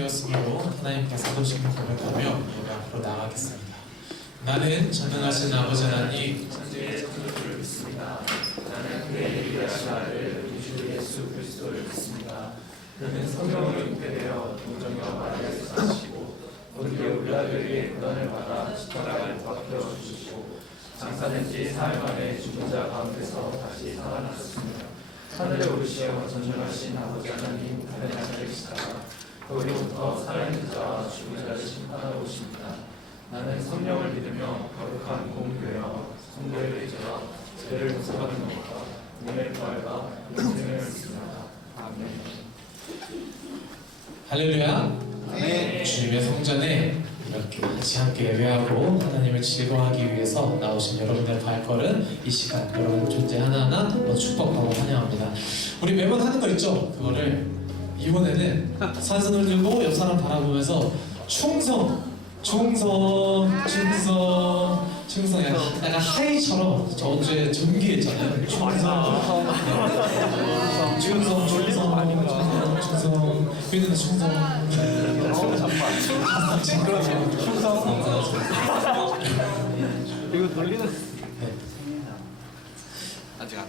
되었으므로 하나님께 사도신 고백하며 예배 앞으로 나아가겠습니다. 나는 전능하신 아버지 하나님 천지의 창조주를 믿습니다. 나는 그의 유일하신 아들 우리 주 예수 그리스도를 믿습니다. 그는 성령으로 잉태되어 동정녀 마리아에서 나시고 본디오 빌라도에게 고난을 받아 십자가에 못 박혀 죽으시고 장사된 지 사흘 만에 죽은 자 가운데서 다시 살아나셨으며 하늘에 오르시어 전능하신 아버지 하나님 하늘 하늘에 계시다가 거기로부터 살아있는 자와 죽은 자를 심판하러 오십니다. 나는 성령을 믿으며 거룩한 공교회와 성도의 의제와 죄를 용서받는 것과 몸의 부활과 영생을 믿습니다. 아멘. 할렐루야. 아멘. 주님의 성전에 이렇게 같이 함께 예배하고 하나님을 즐거워하기 위해서 나오신 여러분들의 발걸음, 이 시간 여러분 존재 하나하나 축복하고 환영합니다. 우리 매번 하는 거 있죠? 그거를 이번에는 산선을 들고 옆 사람 바라보면서 충성 약간 하이처럼 저번주에 전기했잖아요. 충성 그랬는데 충성 이거 돌리는 아직 안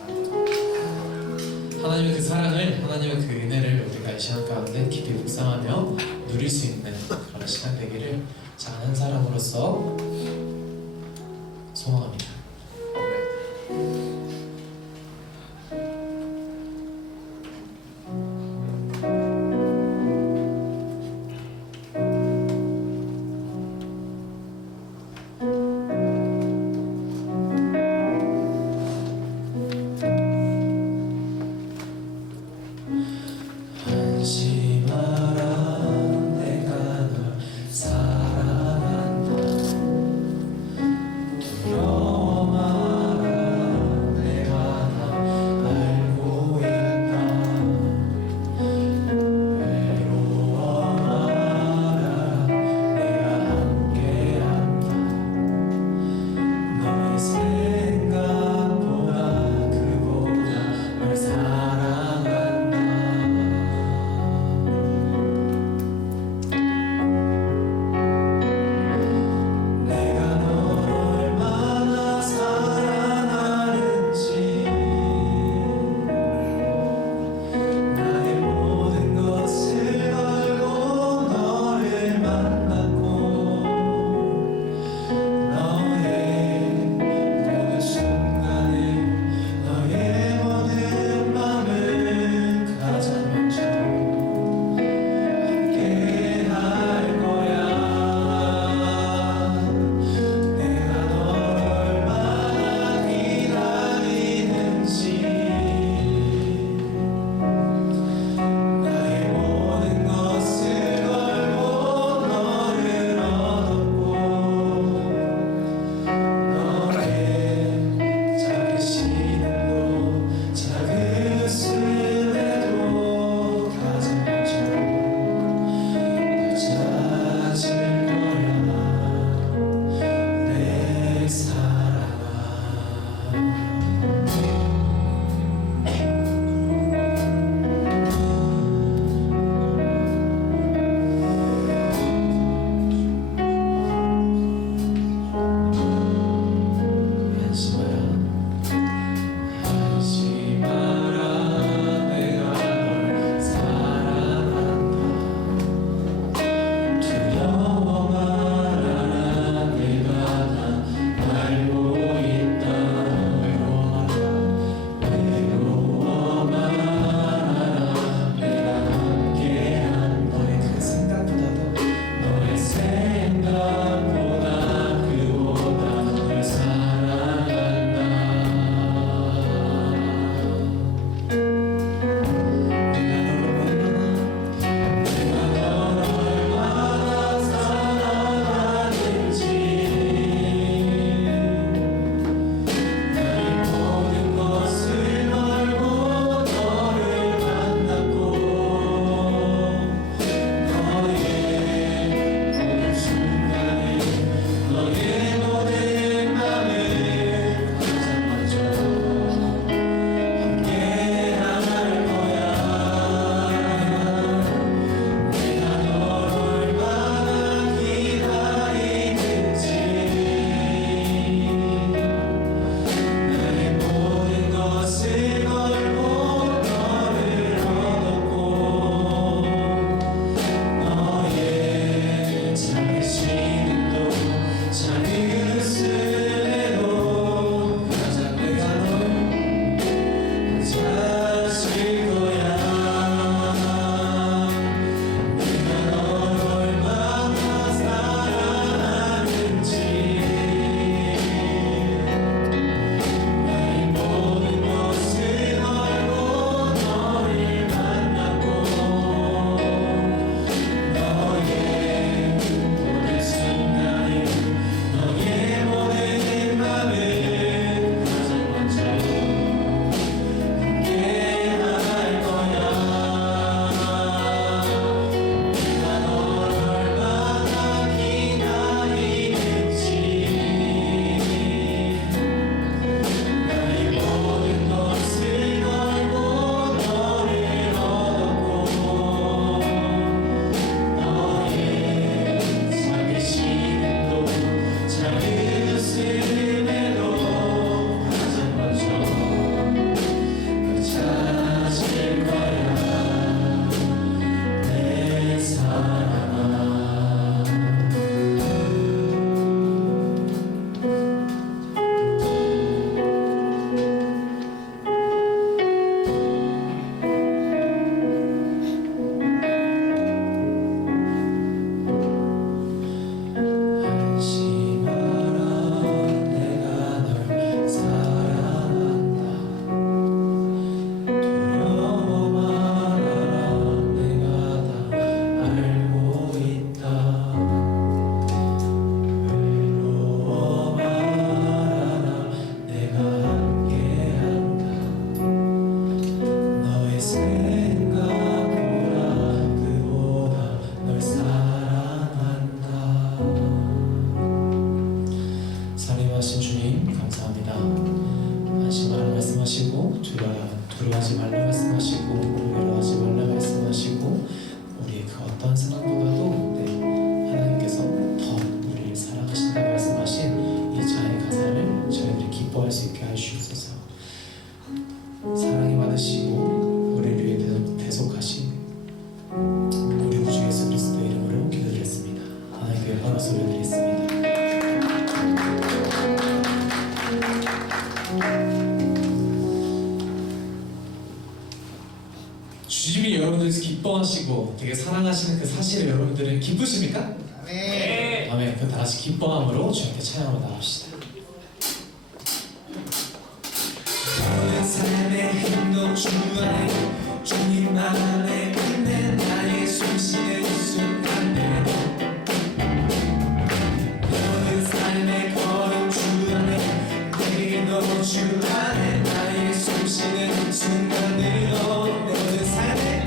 하나님의 그 사랑을, 하나님의 그 은혜를 우리가 이 시간 가운데 깊이 묵상하며 누릴 수 있는 그런 시간 되기를 작은 사람으로서 소망합니다. 안심하라 내가 널 사랑한다 두려워 두려워하지 말라 말씀하시고 외로워하지 말라 말씀하시고 우리의 그 어떤 상황보다도 하나님께서 더 우리를 사랑하신다고 말씀하신 이 자의 가사를 저희들이 기뻐할 수 있게 하시옵소서. 사랑이 많으시고 우리를 위해 대속하신 우리 구주 예수 그리스도의 이름으로 기도드렸습니다. 하나님께 영광을 올려드리겠습니다. 주님이 여러분들에서 기뻐하시고 되게 사랑하시는 그 사실을 여러분들은 기쁘십니까? 아멘. 아멘. 그럼 다 같이 기뻐함으로 주님께 찬양하러 나갑시다. 모든 삶의 행동 주 안에 주님만 안에 있는 나의 숨쉬는 순간들 모든 삶의 걸음 주 안에 내일도 주 안에 나의 숨쉬는 순간들로 모든 삶의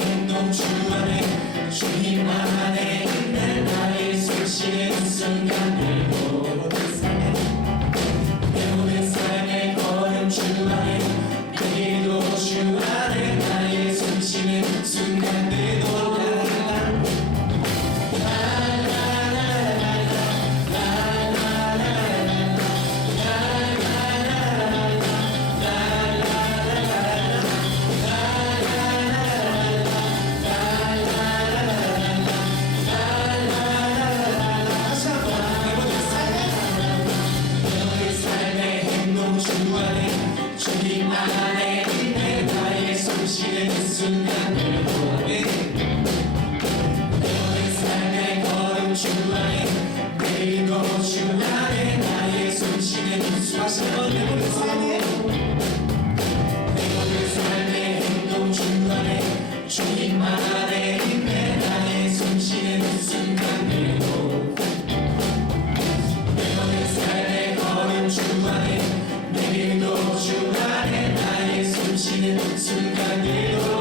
행동 주 안에 주님만 안에 있는 나의 숨쉬는 순간들로 모든 삶의 걸음 주 안에 내일도 주 안에 나의 숨쉬는 순간들도 주님 안에 있는 나의 숨쉬는 순간들도 너의 삶의 걸음 주 안에 내일도 주 안에 나의 숨쉬는 순간들도 내 모든 삶의 행동 주 안에 주님 안에 있는 나의 숨쉬는 순간들도 내 모든 삶의 걸음 주 안에 내일도 주 안에 나의 숨쉬는 순간들도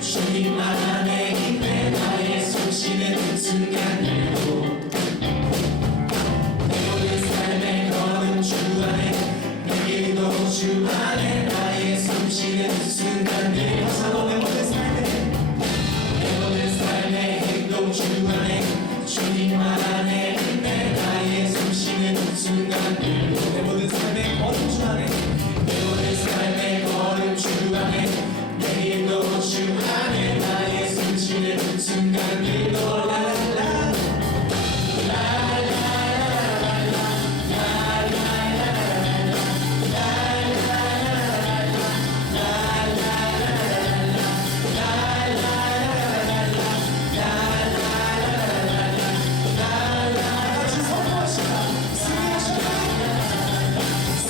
주님 안에 있는 나의 숨쉬는 순간들도 내 모든 삶의 걸음 주 안에 내일도 주 안에 나의 숨쉬는 순간들 내 모든 삶의 행동 주 안에 주님 안에 있는 나의 숨쉬는 순간들도 내 모든 삶의 걸음 주 안에 내 모든 삶의 걸음 주 안에 내일도 주 안에 나의 숨쉬는 순간들도 라라라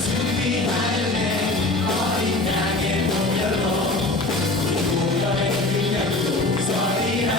승리하는 내 어린 양의 보혈로 우리 고연의 그냥 소리라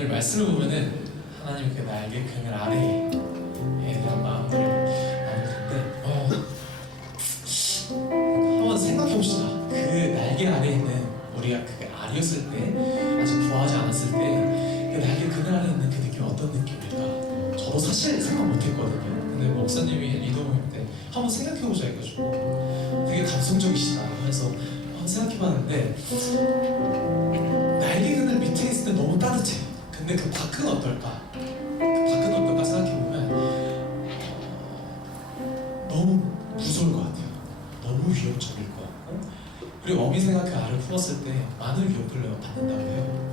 오늘 말씀을 보면은 하나님 그 날개 그늘 아래에 대한 마음을 나누는데 한번 생각해 봅시다. 그 날개 아래에 있는 우리가 그 알이었을 때 아직 구하지 않았을 때 그 날개 그늘 아래에 있는 그 느낌이 어떤 느낌일까? 저도 사실 생각 못했거든요. 근데 목사님이 리더모임 때 한번 생각해보자 해가지고 되게 감성적이시다 해서 한번 생각해봤는데 날개 그늘 밑에 있을 때 너무 따뜻해요. 근데 그 밖은 어떨까? 그 밖은 어떨까 생각해보면 너무 무서울 것 같아요. 너무 위협적일 것 같고 그리고 어미새가 그 알을 품었을 때 많은 위협을 받는다고 해요.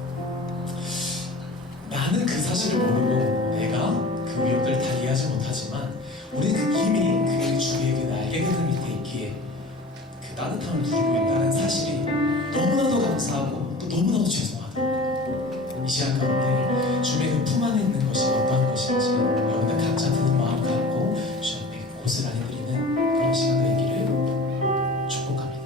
나는 그 사실을 모르고 내가 그 위협들을 다 이해하지 못하지만 우리는 이미 그 주위에 그 날개 그늘 밑에 있기에 그 따뜻함을 누리고 있다는 사실이 너무나도 감사하고 또 너무나도 죄송하더라고요. 이 시간 가운데 주님의 그 품 안에 있는 것이 어떠한 것인지 여러분들 각자 드는 마음 갖고 주 앞에 고스란히 드리는 그런 시간 되기를 축복합니다.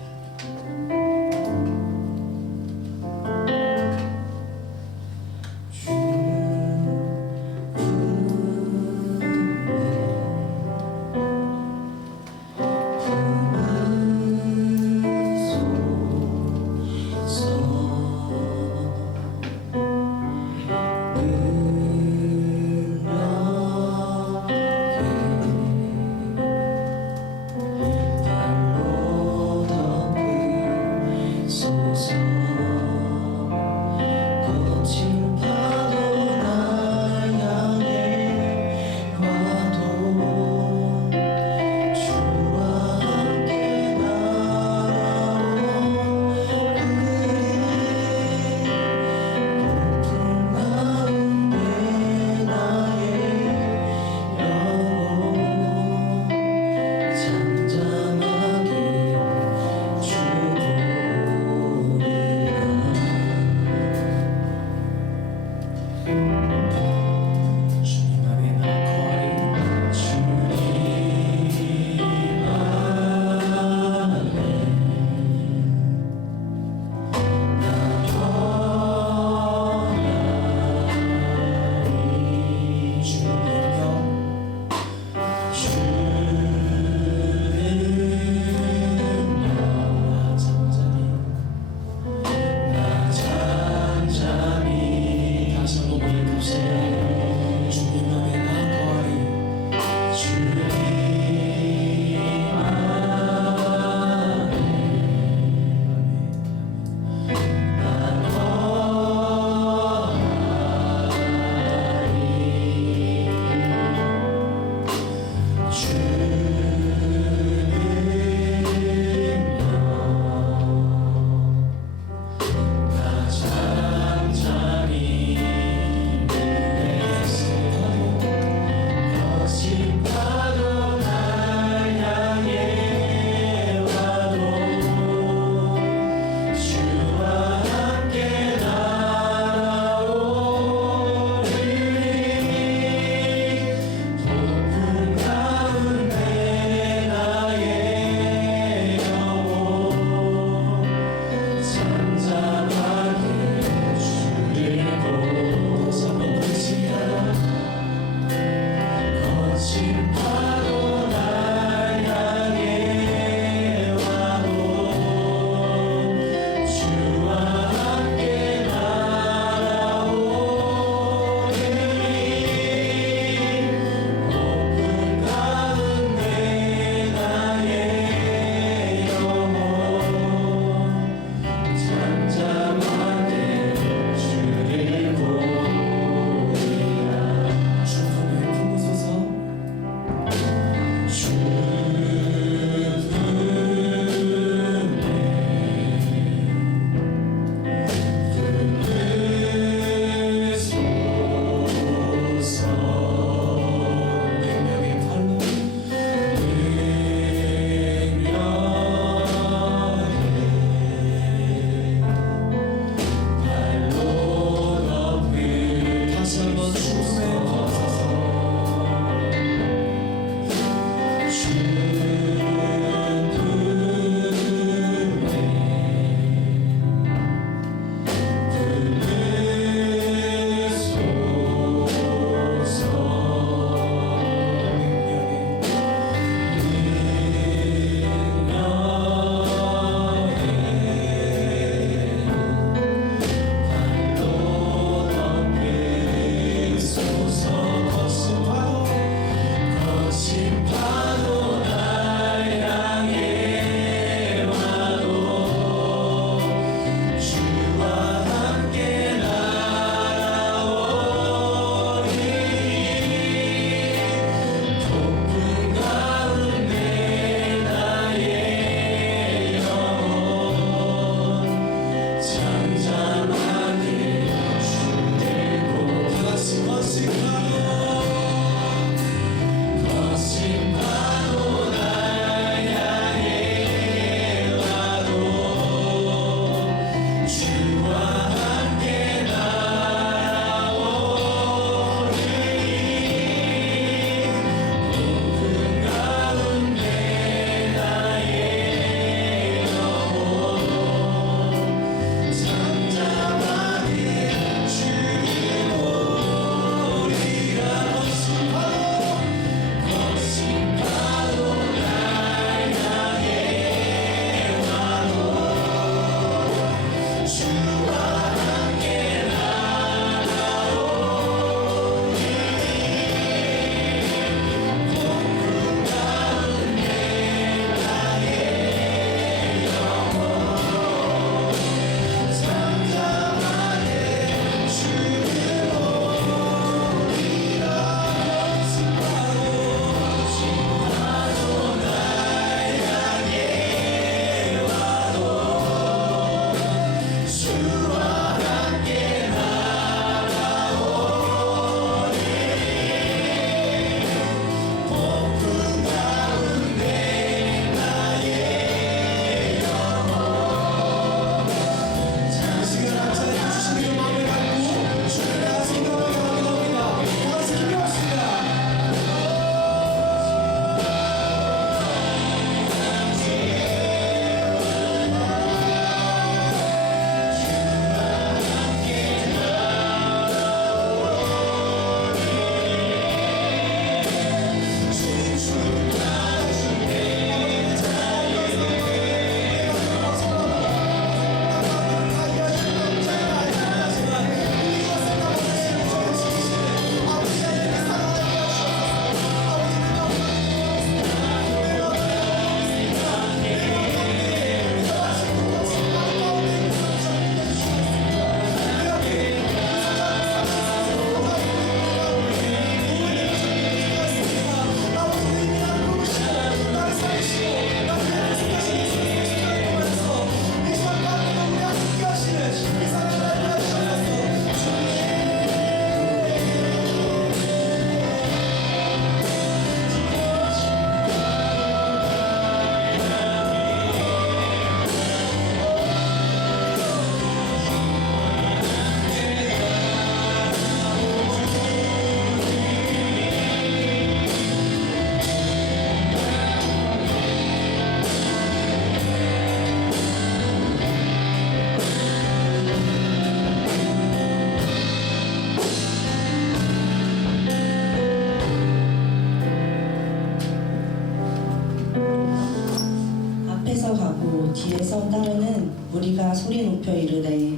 예서 따르는 우리가 소리 높여 이르되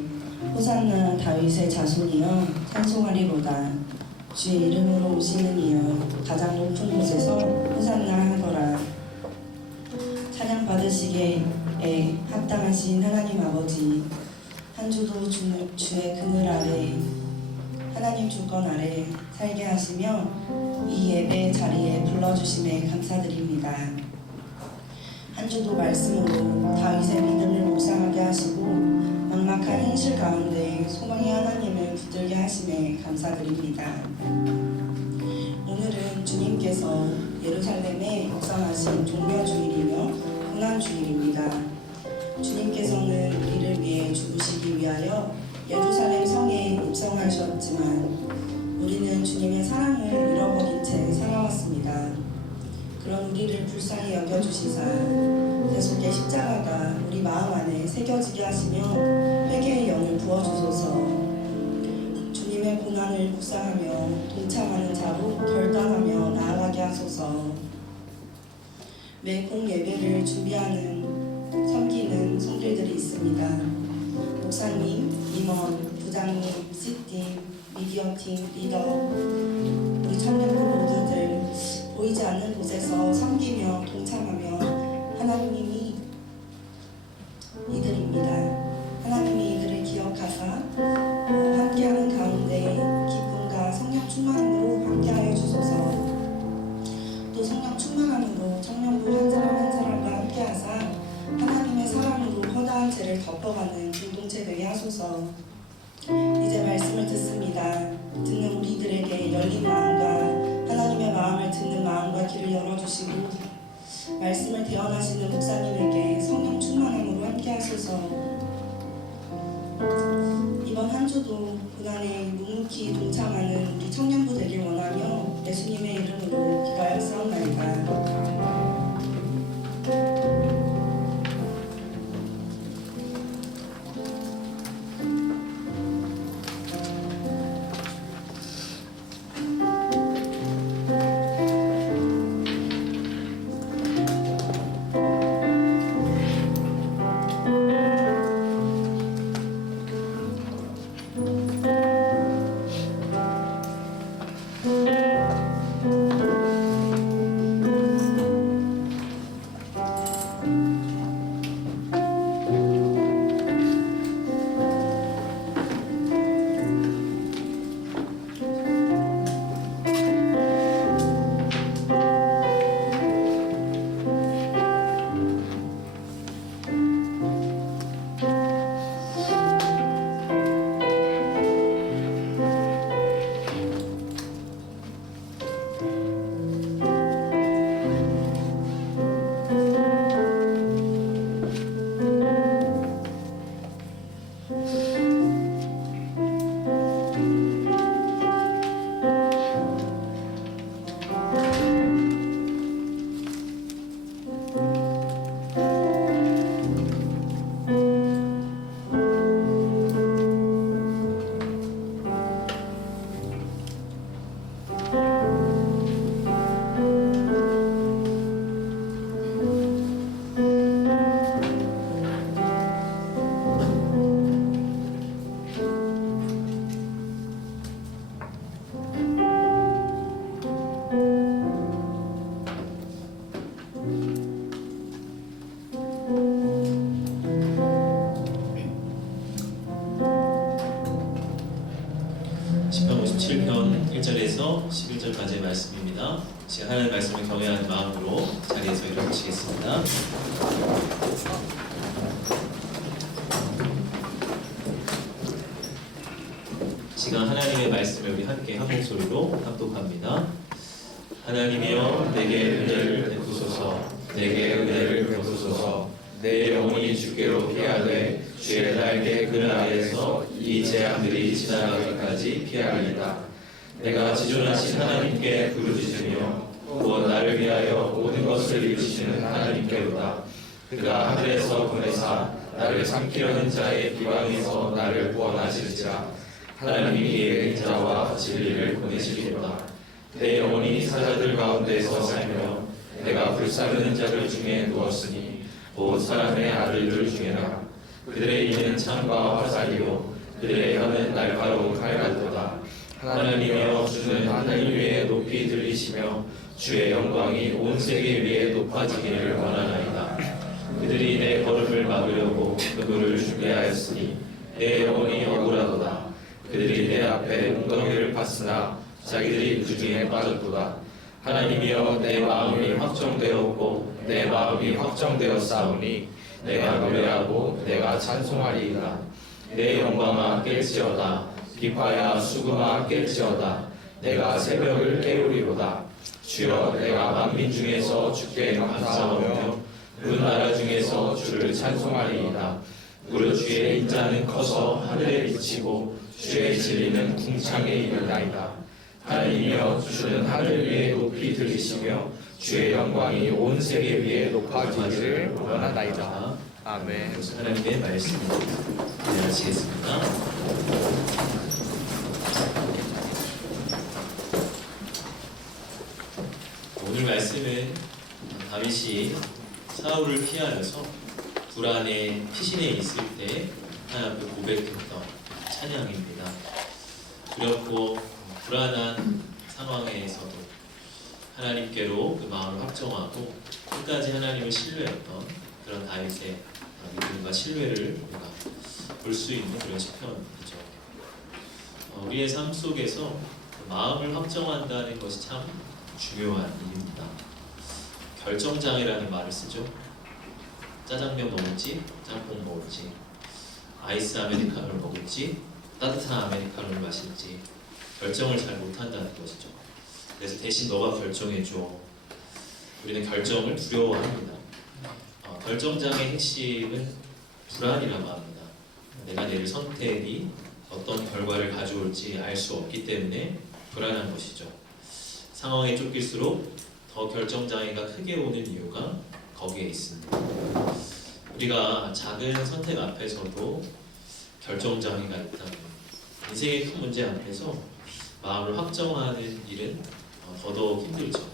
호산나 다윗의 자손이여 찬송하리로다. 주의 이름으로 오시는 이여 가장 높은 곳에서 호산나 하더라. 찬양 받으시기에 합당하신 하나님 아버지, 한 주도 주의 그늘 아래 하나님 주권 아래 살게 하시며 이 예배 자리에 불러주심에 감사드립니다. 한 주도 말씀으로 다윗의 믿음을 묵상하게 하시고 막막한 현실 가운데 소망의 하나님을 붙들게 하심에 감사드립니다. 오늘은 주님께서 예루살렘에 입성하신 종려주일이며 고난주일입니다. 주님께서는 우리를 위해 죽으시기 위하여 예루살렘 성에 입성하셨지만 우리는 주님의 사랑을 잃어버린 채 살아왔습니다. 그런 우리를 불쌍히 여겨주시사 대속의 십자가가 우리 마음 안에 새겨지게 하시며 회개의 영을 부어주소서. 주님의 고난을 묵상하며 동참하는 자로 결단하며 나아가게 하소서. 매 공예배를 준비하는 섬기는 성도들이 있습니다. 목사님, 임원, 부장님, C팀, 미디어팀, 리더, 우리 청년들 모두들 보이지 않는 곳에서 섬기며 동참하며 하나님이 이들입니다. 하나님이 이들을 기억하사 함께하는 가운데 기쁨과 성령 충만함으로 함께하여 주소서. 또 성령 충만함으로 청년부 한 사람 한 사람과 함께하사 하나님의 사랑으로 허다한 죄를 덮어가는 공동체 되게 하소서. 이제 말씀을 듣습니다. 듣는 우리들에게 열린 마음과 하나님의 마음을 듣는 마음과 길을 열어주시고 말씀을 대언하시는 목사님에게 성령 충만함으로 함께 하소서. 이번 한 주도 고난에 묵묵히 동참하는 우리 청년부 되길 원하며 예수님의 이름으로 기도하였사옵나이다. 시편 57편 1절에서 11절까지의 말씀입니다. 제가 하나님의 말씀을 경외하는 마음으로 자리에서 일어나시겠습니다. 시간 하나님의 말씀을 우리 함께 한 목소리로 합독합니다. 하나님이여 내게 은혜를 베푸소서. 내게 은혜를 베푸소서. 내 영혼이 주께로 피하되 주의 날개 그늘 아래에서 이 재앙들이 지나가기까지 피하리이다. 내가 지존하신 하나님께 부르짖으며 곧 나를 위하여 모든 것을 이루시는 하나님께로다. 그가 하늘에서 보내사 나를 삼키려는 자의 비방에서 나를 구원하실지라. 하나님이 인자와 진리를 보내시리로다. 내 영혼이 사자들 가운데서 살며 내가 불사르는 자들 중에 누웠으니 곧 사람의 아들들 중에라. 그들의 이는 창과 화살이요 그들의 혀는 날카로운 칼 같도다. 하나님이여 주는 하늘 위에 높이 들리시며 주의 영광이 온 세계 위에 높아지기를 원하나이다. 그들이 내 걸음을 막으려고 그물을 준비하였으니 내 영혼이 억울하도다. 그들이 내 앞에 웅덩이를 팠으나 자기들이 그 중에 빠졌도다. 하나님이여 내 마음이 확정되었고 내 마음이 확정되었사오니 내가 노래하고 내가 찬송하리이다. 내 영광아 깰지어다. 비파야 수금아 깰지어다. 내가 새벽을 깨우리로다. 주여 내가 만민 중에서 주께 감사하며 그 나라 중에서 주를 찬송하리이다. 무릇 주의 인자는 커서 하늘에 비치고 주의 진리는 궁창에 이르나이다. 하나님이여 주는 하늘 위에 높이 들리시며 주의 영광이 온 세계 위에 높아지기를 원하나이다. 아멘. 하나님의 말씀 기대하시겠습니다. 오늘 말씀은 다윗이 사울을 피하여서 불안에 피신해 있을 때 하나님 앞에 고백했던 찬양입니다. 두렵고 불안한 상황에서도 하나님께로 그 마음을 확정하고 끝까지 하나님을 신뢰했던 그런 다윗의 믿음과 신뢰를 우리가 볼 수 있는 그런 시편이죠. 우리의 삶 속에서 그 마음을 확정한다는 것이 참 중요한 일입니다. 결정장애라는 말을 쓰죠. 짜장면 먹을지 짬뽕 먹을지 아이스 아메리카노를 먹을지 따뜻한 아메리카노를 마실지 결정을 잘 못한다는 것이죠. 그래서 대신 너가 결정해줘. 우리는 결정을 두려워합니다. 결정장애의 핵심은 불안이라고 합니다. 내가 내릴 선택이 어떤 결과를 가져올지 알 수 없기 때문에 불안한 것이죠. 상황에 쫓길수록 더 결정장애가 크게 오는 이유가 거기에 있습니다. 우리가 작은 선택 앞에서도 결정장애가 있다면 인생의 큰 문제 앞에서 마음을 확정하는 일은 더더욱 힘들죠.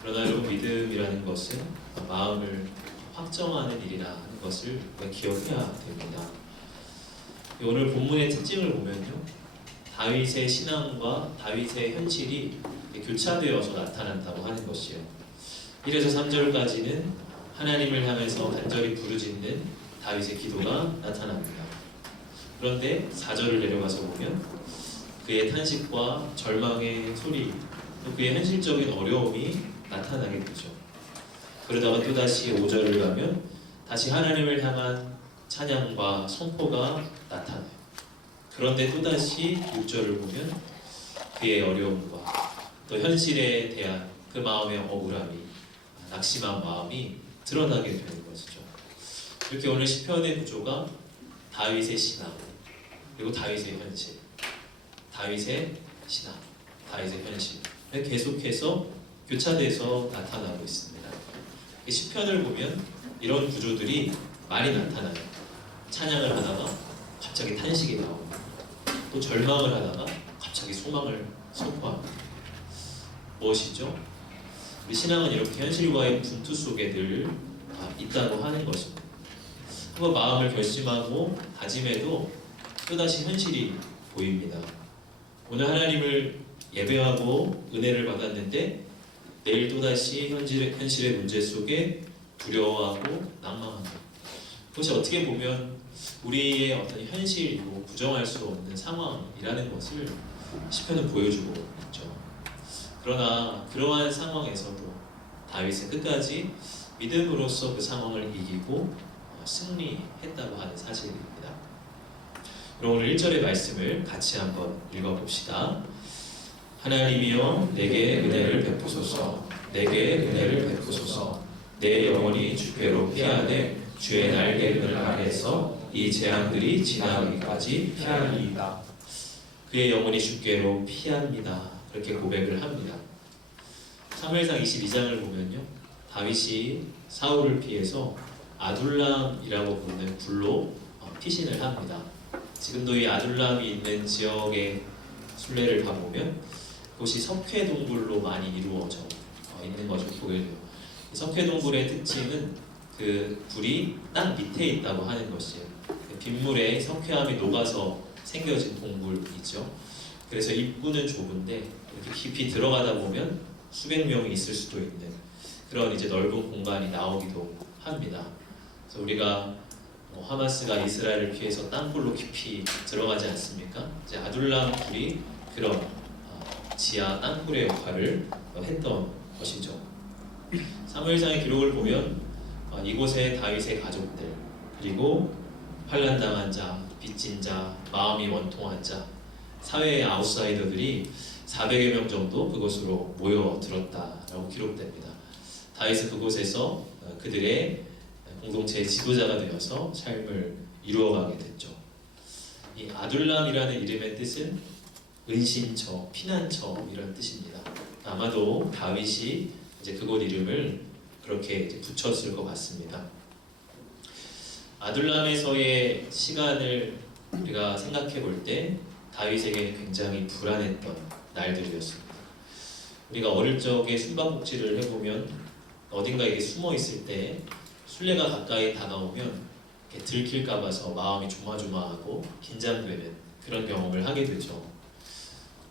그러나 여러분 믿음이라는 것은 마음을 확정하는 일이라는 것을 기억해야 됩니다. 오늘 본문의 특징을 보면요, 다윗의 신앙과 다윗의 현실이 교차되어서 나타난다고 하는 것이요. 1에서 3절까지는 하나님을 향해서 간절히 부르짖는 다윗의 기도가 나타납니다. 그런데 4절을 내려가서 보면 그의 탄식과 절망의 소리, 또 그의 현실적인 어려움이 나타나게 되죠. 그러다가 또다시 5절을 가면 다시 하나님을 향한 찬양과 선포가 나타나요. 그런데 또다시 6절을 보면 그의 어려움과 또 현실에 대한 그 마음의 억울함이, 낙심한 마음이 드러나게 되는 것이죠. 이렇게 오늘 시편의 구조가 다윗의 신앙, 그리고 다윗의 현실, 다윗의 신앙, 다윗의 현실 계속해서 교차돼서 나타나고 있습니다. 시편을 보면 이런 구조들이 많이 나타나요. 찬양을 하다가 갑자기 탄식이 나오고, 또 절망을 하다가 갑자기 소망을 선포합니다. 무엇이죠? 우리 신앙은 이렇게 현실과의 분투 속에 늘 있다고 하는 것입니다. 한번 마음을 결심하고 다짐해도 또다시 현실이 보입니다. 오늘 하나님을 예배하고 은혜를 받았는데 내일 또다시 현실의 문제 속에 두려워하고 낭망합니다. 그것이 어떻게 보면 우리의 어떤 현실이고 부정할 수 없는 상황이라는 것을 시편은 보여주고 있죠. 그러나 그러한 상황에서도 다윗은 끝까지 믿음으로써 그 상황을 이기고 승리했다고 하는 사실입니다. 그럼 오늘 1절의 말씀을 같이 한번 읽어봅시다. 하나님이여 내게 은혜를 베푸소서. 내게 은혜를 베푸소서. 내 영혼이 주께로 피하되 주의 날개를 아래서 이 재앙들이 지나가기까지 피하리이다. 그의 영혼이 주께로 피합니다. 그렇게 고백을 합니다. 사무엘상 22장을 보면요, 다윗이 사울을 피해서 아둘람이라고 부르는 굴로 피신을 합니다. 지금도 이 아둘람이 있는 지역의 순례를 가보면 그것이 석회동굴로 많이 이루어져 있는 것을 보게 돼요. 석회동굴의 특징은 그 불이 땅 밑에 있다고 하는 것이에요. 그 빗물에 석회암이 녹아서 생겨진 동굴이죠. 그래서 입구는 좁은데 이렇게 깊이 들어가다 보면 수백 명이 있을 수도 있는 그런 이제 넓은 공간이 나오기도 합니다. 그래서 우리가 하마스가 이스라엘을 피해서 땅굴로 깊이 들어가지 않습니까? 이제 아둘람 불이 그런 지하 땅굴의 역할을 했던 것이죠. 사무엘상의 기록을 보면 이곳에 다윗의 가족들 그리고 환난당한 자, 빚진 자, 마음이 원통한 자, 사회의 아웃사이더들이 400여 명 정도 그곳으로 모여들었다라고 기록됩니다. 다윗은 그곳에서 그들의 공동체의 지도자가 되어서 삶을 이루어가게 됐죠. 이 아둘람이라는 이름의 뜻은 은신처, 피난처 이런 뜻입니다. 아마도 다윗이 이제 그곳 이름을 그렇게 이제 붙였을 것 같습니다. 아둘람에서의 시간을 우리가 생각해 볼 때 다윗에게 굉장히 불안했던 날들이었습니다. 우리가 어릴 적에 숨바꼭질을 해보면 어딘가에 숨어 있을 때 술래가 가까이 다가오면 들킬까 봐서 마음이 조마조마하고 긴장되는 그런 경험을 하게 되죠.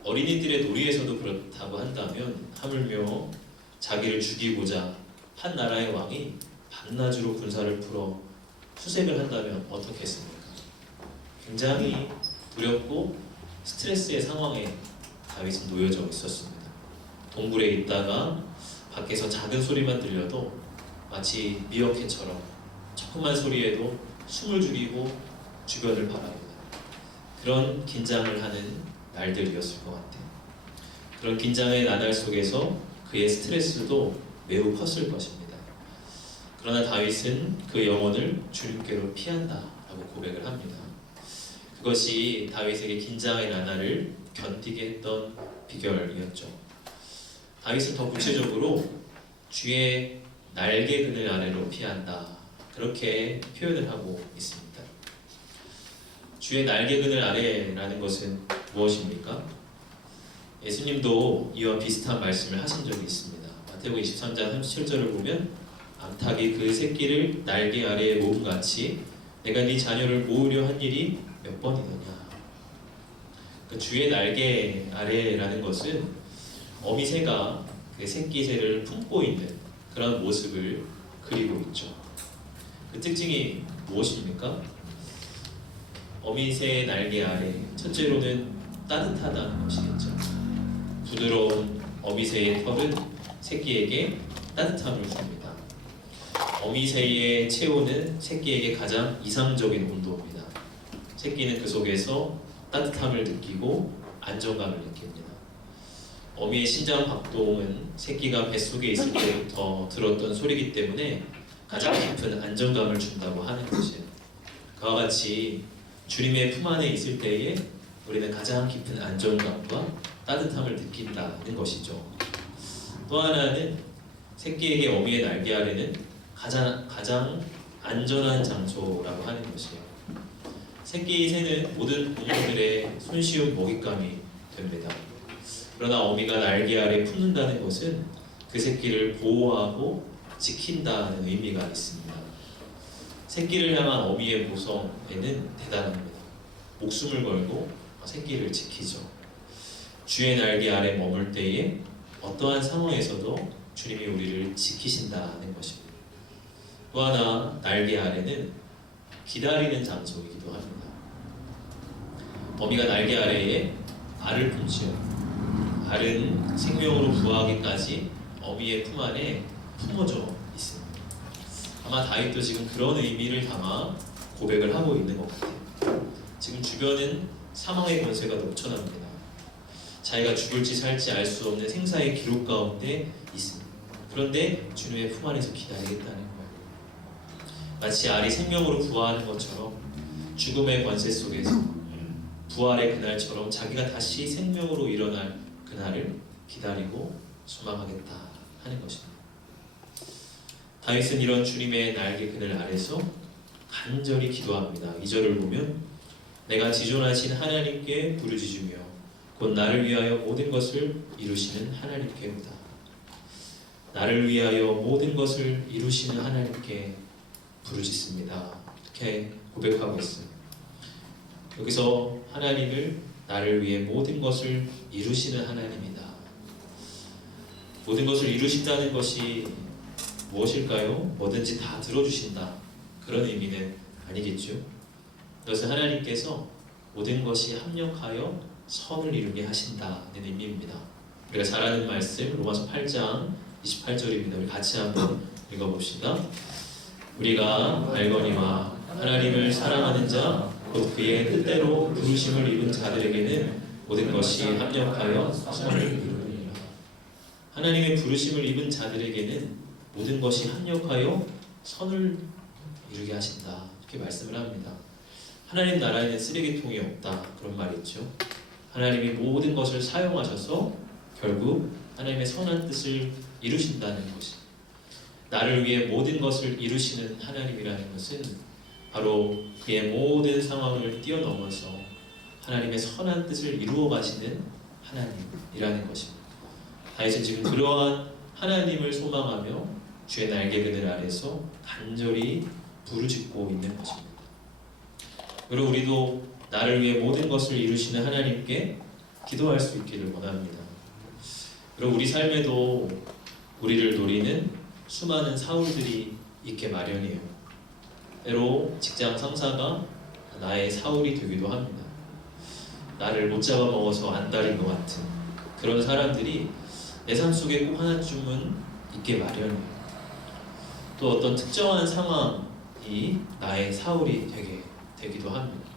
어린이들의 놀이에서도 그렇다고 한다면 하물며 자기를 죽이고자 한 나라의 왕이 밤낮으로 군사를 풀어 수색을 한다면 어떻겠습니까? 굉장히 두렵고 스트레스의 상황에 다윗은 놓여져 있었습니다. 동굴에 있다가 밖에서 작은 소리만 들려도 마치 미어캣처럼 조그만 소리에도 숨을 죽이고 주변을 바라보는 그런 긴장을 하는 날들이었을 것 같아요. 그런 긴장의 나날 속에서 그의 스트레스도 매우 컸을 것입니다. 그러나 다윗은 그 영혼을 주님께로 피한다라고 고백을 합니다. 그것이 다윗에게 긴장의 나날을 견디게 했던 비결이었죠. 다윗은 더 구체적으로 주의 날개 그늘 아래로 피한다 그렇게 표현을 하고 있습니다. 주의 날개 그늘 아래라는 것은 무엇입니까? 예수님도 이와 비슷한 말씀을 하신 적이 있습니다. 마태복음 23장 37절을 보면 암탉이 그 새끼를 날개 아래에 모음같이 내가 네 자녀를 모으려 한 일이 몇 번이더냐. 그 주의 날개 아래라는 것은 어미새가 그 새끼 새를 품고 있는 그런 모습을 그리고 있죠. 그 특징이 무엇입니까? 어미새의 날개 아래 첫째로는 따뜻하다는 것이겠죠. 부드러운 어미새의 털은 새끼에게 따뜻함을 줍니다. 어미새의 체온은 새끼에게 가장 이상적인 온도입니다. 새끼는 그 속에서 따뜻함을 느끼고 안정감을 느낍니다. 어미의 심장 박동은 새끼가 뱃속에 있을 때부터 들었던 소리이기 때문에 가장 깊은 안정감을 준다고 하는 것이에요. 그와 같이 주님의 품 안에 있을 때에 우리는 가장 깊은 안정감과 따뜻함을 느낀다는 것이죠. 또 하나는 새끼에게 어미의 날개 아래는 가장 안전한 장소라고 하는 것이에요. 새끼 새는 모든 동물들의 손쉬운 먹잇감이 됩니다. 그러나 어미가 날개 아래 품는다는 것은 그 새끼를 보호하고 지킨다는 의미가 있습니다. 새끼를 향한 어미의 모성애는 대단합니다. 목숨을 걸고 새끼를 지키죠. 주의 날개 아래 머물 때에 어떠한 상황에서도 주님이 우리를 지키신다는 것입니다. 또 하나 날개 아래는 기다리는 장소이기도 합니다. 어미가 날개 아래에 알을 품지요. 알은 생명으로 부화하기까지 어미의 품 안에 품어져 있습니다. 아마 다윗도 지금 그런 의미를 담아 고백을 하고 있는 것 같아요. 지금 주변은 사망의 권세가 넘쳐납니다. 자기가 죽을지 살지 알 수 없는 생사의 기록 가운데 있습니다. 그런데 주님의 품 안에서 기다리겠다는 거예요. 마치 알이 생명으로 부화하는 것처럼 죽음의 권세 속에서 부활의 그날처럼 자기가 다시 생명으로 일어날 그날을 기다리고 소망하겠다 하는 것입니다. 다윗은 이런 주님의 날개 그늘 아래서 간절히 기도합니다. 2절을 보면 내가 지존하신 하나님께 부르짖으며 곧 나를 위하여 모든 것을 이루시는 하나님께로다. 나를 위하여 모든 것을 이루시는 하나님께 부르짖습니다. 이렇게 고백하고 있어요. 여기서 하나님을 나를 위해 모든 것을 이루시는 하나님이다. 모든 것을 이루신다는 것이 무엇일까요? 뭐든지 다 들어주신다. 그런 의미는 아니겠죠. 그것은 하나님께서 모든 것이 합력하여 선을 이루게 하신다는 의미입니다. 우리가 잘 아는 말씀 로마서 8장 28절입니다. 우리 같이 한번 읽어봅시다. 우리가 알거니와 하나님을 사랑하는 자 곧 그의 뜻대로 부르심을 입은 자들에게는 모든 것이 합력하여 선을 이루느니라. 하나님의 부르심을 입은 자들에게는 모든 것이 합력하여 선을 이루게 하신다. 이렇게 말씀을 합니다. 하나님 나라에는 쓰레기통이 없다. 그런 말이 있죠. 하나님이 모든 것을 사용하셔서 결국 하나님의 선한 뜻을 이루신다는 것이, 나를 위해 모든 것을 이루시는 하나님이라는 것은 바로 그의 모든 상황을 뛰어넘어서 하나님의 선한 뜻을 이루어 가시는 하나님이라는 것입니다. 다윗은 지금 그러한 하나님을 소망하며 주의 날개 그늘 아래서 간절히 부르짖고 있는 것입니다. 그리고 우리도 나를 위해 모든 것을 이루시는 하나님께 기도할 수 있기를 원합니다. 그리고 우리 삶에도 우리를 노리는 수많은 사울들이 있게 마련이에요. 때로 직장 상사가 나의 사울이 되기도 합니다. 나를 못 잡아먹어서 안달인 것 같은 그런 사람들이 내 삶 속에 꼭 하나쯤은 있게 마련이에요. 또 어떤 특정한 상황이 나의 사울이 되기도 합니다.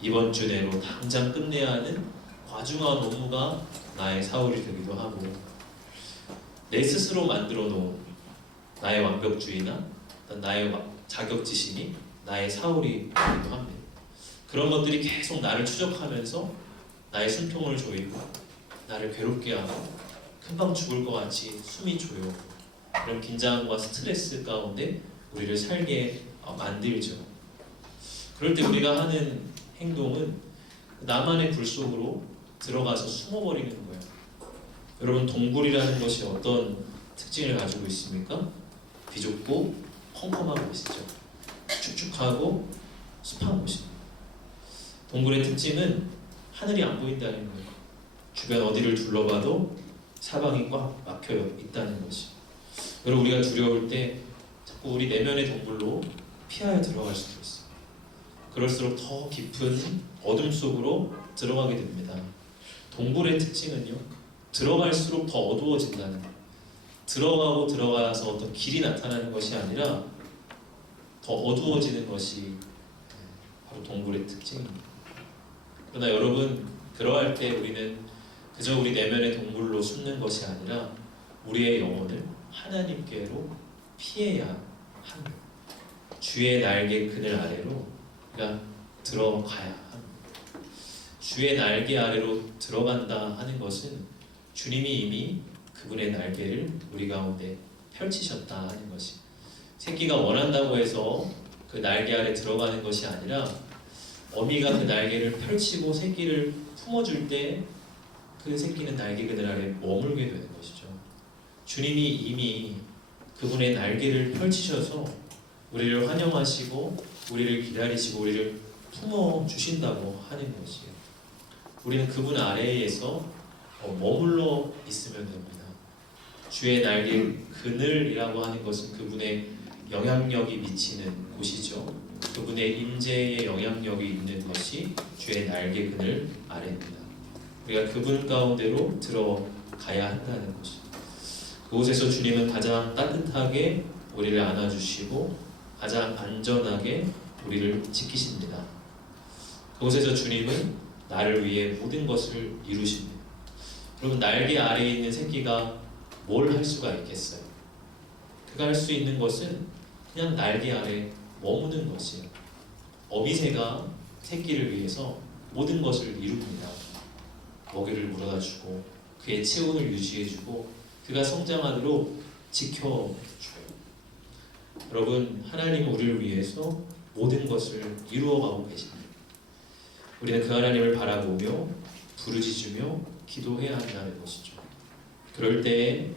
이번 주 내로 당장 끝내야 하는 과중한 업무가 나의 사울이 되기도 하고, 내 스스로 만들어 놓은 나의 완벽주의나 나의 자격지심이 나의 사울이 되기도 합니다. 그런 것들이 계속 나를 추적하면서 나의 숨통을 조이고 나를 괴롭게 하고 금방 죽을 것 같이 숨이 조여 그런 긴장과 스트레스 가운데 우리를 살게 만들죠. 그럴 때 우리가 하는 행동은 나만의 불 속으로 들어가서 숨어버리는 거예요. 여러분, 동굴이라는 것이 어떤 특징을 가지고 있습니까? 비좁고 컴컴한 곳이죠. 축축하고 습한 곳입니다. 동굴의 특징은 하늘이 안 보인다는 거예요. 주변 어디를 둘러봐도 사방이 꽉 막혀 있다는 것이. 여러분, 우리가 두려울 때 자꾸 우리 내면의 동굴로 피하여 들어갈 수도 있어요. 그럴수록 더 깊은 어둠 속으로 들어가게 됩니다. 동굴의 특징은요, 들어갈수록 더 어두워진다는 거예요. 들어가고 들어가서 어떤 길이 나타나는 것이 아니라 더 어두워지는 것이 바로 동굴의 특징입니다. 그러나 여러분, 그러할 때 우리는 그저 우리 내면의 동굴로 숨는 것이 아니라 우리의 영혼을 하나님께로 피해야 합니다. 주의 날개 그늘 아래로 우리가 들어가야 합니다. 주의 날개 아래로 들어간다 하는 것은 주님이 이미 그분의 날개를 우리 가운데 펼치셨다 하는 것이, 새끼가 원한다고 해서 그 날개 아래 들어가는 것이 아니라 어미가 그 날개를 펼치고 새끼를 품어줄 때 그 새끼는 날개 그늘 아래 머물게 되는 것이죠. 주님이 이미 그분의 날개를 펼치셔서 우리를 환영하시고 우리를 기다리시고 우리를 품어주신다고 하는 것이에요. 우리는 그분 아래에서 머물러 있으면 됩니다. 주의 날개 그늘이라고 하는 것은 그분의 영향력이 미치는 곳이죠. 그분의 임재의 영향력이 있는 것이 주의 날개 그늘 아래입니다. 우리가 그분 가운데로 들어가야 한다는 것이, 그곳에서 주님은 가장 따뜻하게 우리를 안아주시고 가장 안전하게 우리를 지키십니다. 그곳에서 주님은 나를 위해 모든 것을 이루십니다. 여러분, 날개 아래에 있는 새끼가 뭘 할 수가 있겠어요? 그가 할 수 있는 것은 그냥 날개 아래 머무는 것이에요. 어미새가 새끼를 위해서 모든 것을 이룹니다. 먹이를 물어다 주고 그의 체온을 유지해주고 그가 성장하도록 지켜줘요. 여러분, 하나님은 우리를 위해서 모든 것을 이루어가고 계십니다. 우리는 그 하나님을 바라보며 부르짖으며 기도해야 한다는 것이죠. 그럴 때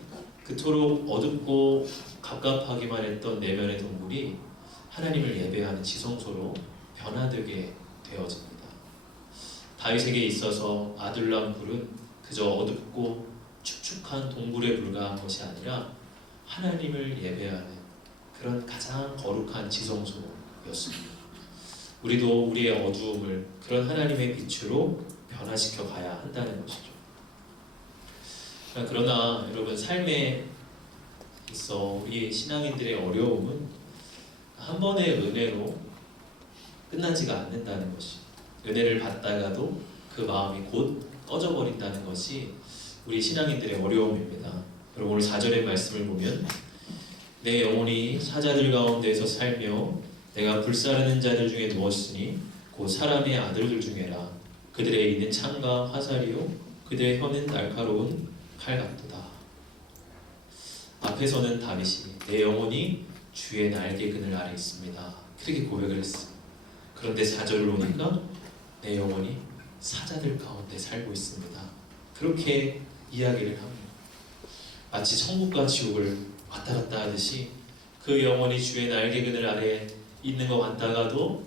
그토록 어둡고 갑갑하기만 했던 내면의 동굴이 하나님을 예배하는 지성소로 변화되게 되어집니다. 다윗에게 있어서 아둘람 굴은 그저 어둡고 축축한 동굴에 불과한 것이 아니라 하나님을 예배하는 그런 가장 거룩한 지성소였습니다. 우리도 우리의 어두움을 그런 하나님의 빛으로 변화시켜 가야 한다는 것이죠. 그러나 여러분, 삶에 있어 우리 신앙인들의 어려움은 한 번의 은혜로 끝나지가 않는다는 것이, 은혜를 받다가도 그 마음이 곧 꺼져버린다는 것이 우리 신앙인들의 어려움입니다. 그리고 오늘 4절의 말씀을 보면 내 영혼이 사자들 가운데서 살며 내가 불사르는 자들 중에 누웠으니 곧 사람의 아들들 중에라. 그들의 이는 창과 화살이요 그들의 혀는 날카로운 칼 같도다. 앞에서는 다윗이 내 영혼이 주의 날개 그늘 아래 있습니다, 그렇게 고백을 했어요. 그런데 4절을 보니까 내 영혼이 사자들 가운데 살고 있습니다, 그렇게 이야기를 합니다. 마치 천국과 지옥을 왔다 갔다 하듯이 그 영혼이 주의 날개 그늘 아래 있는 것 같다가도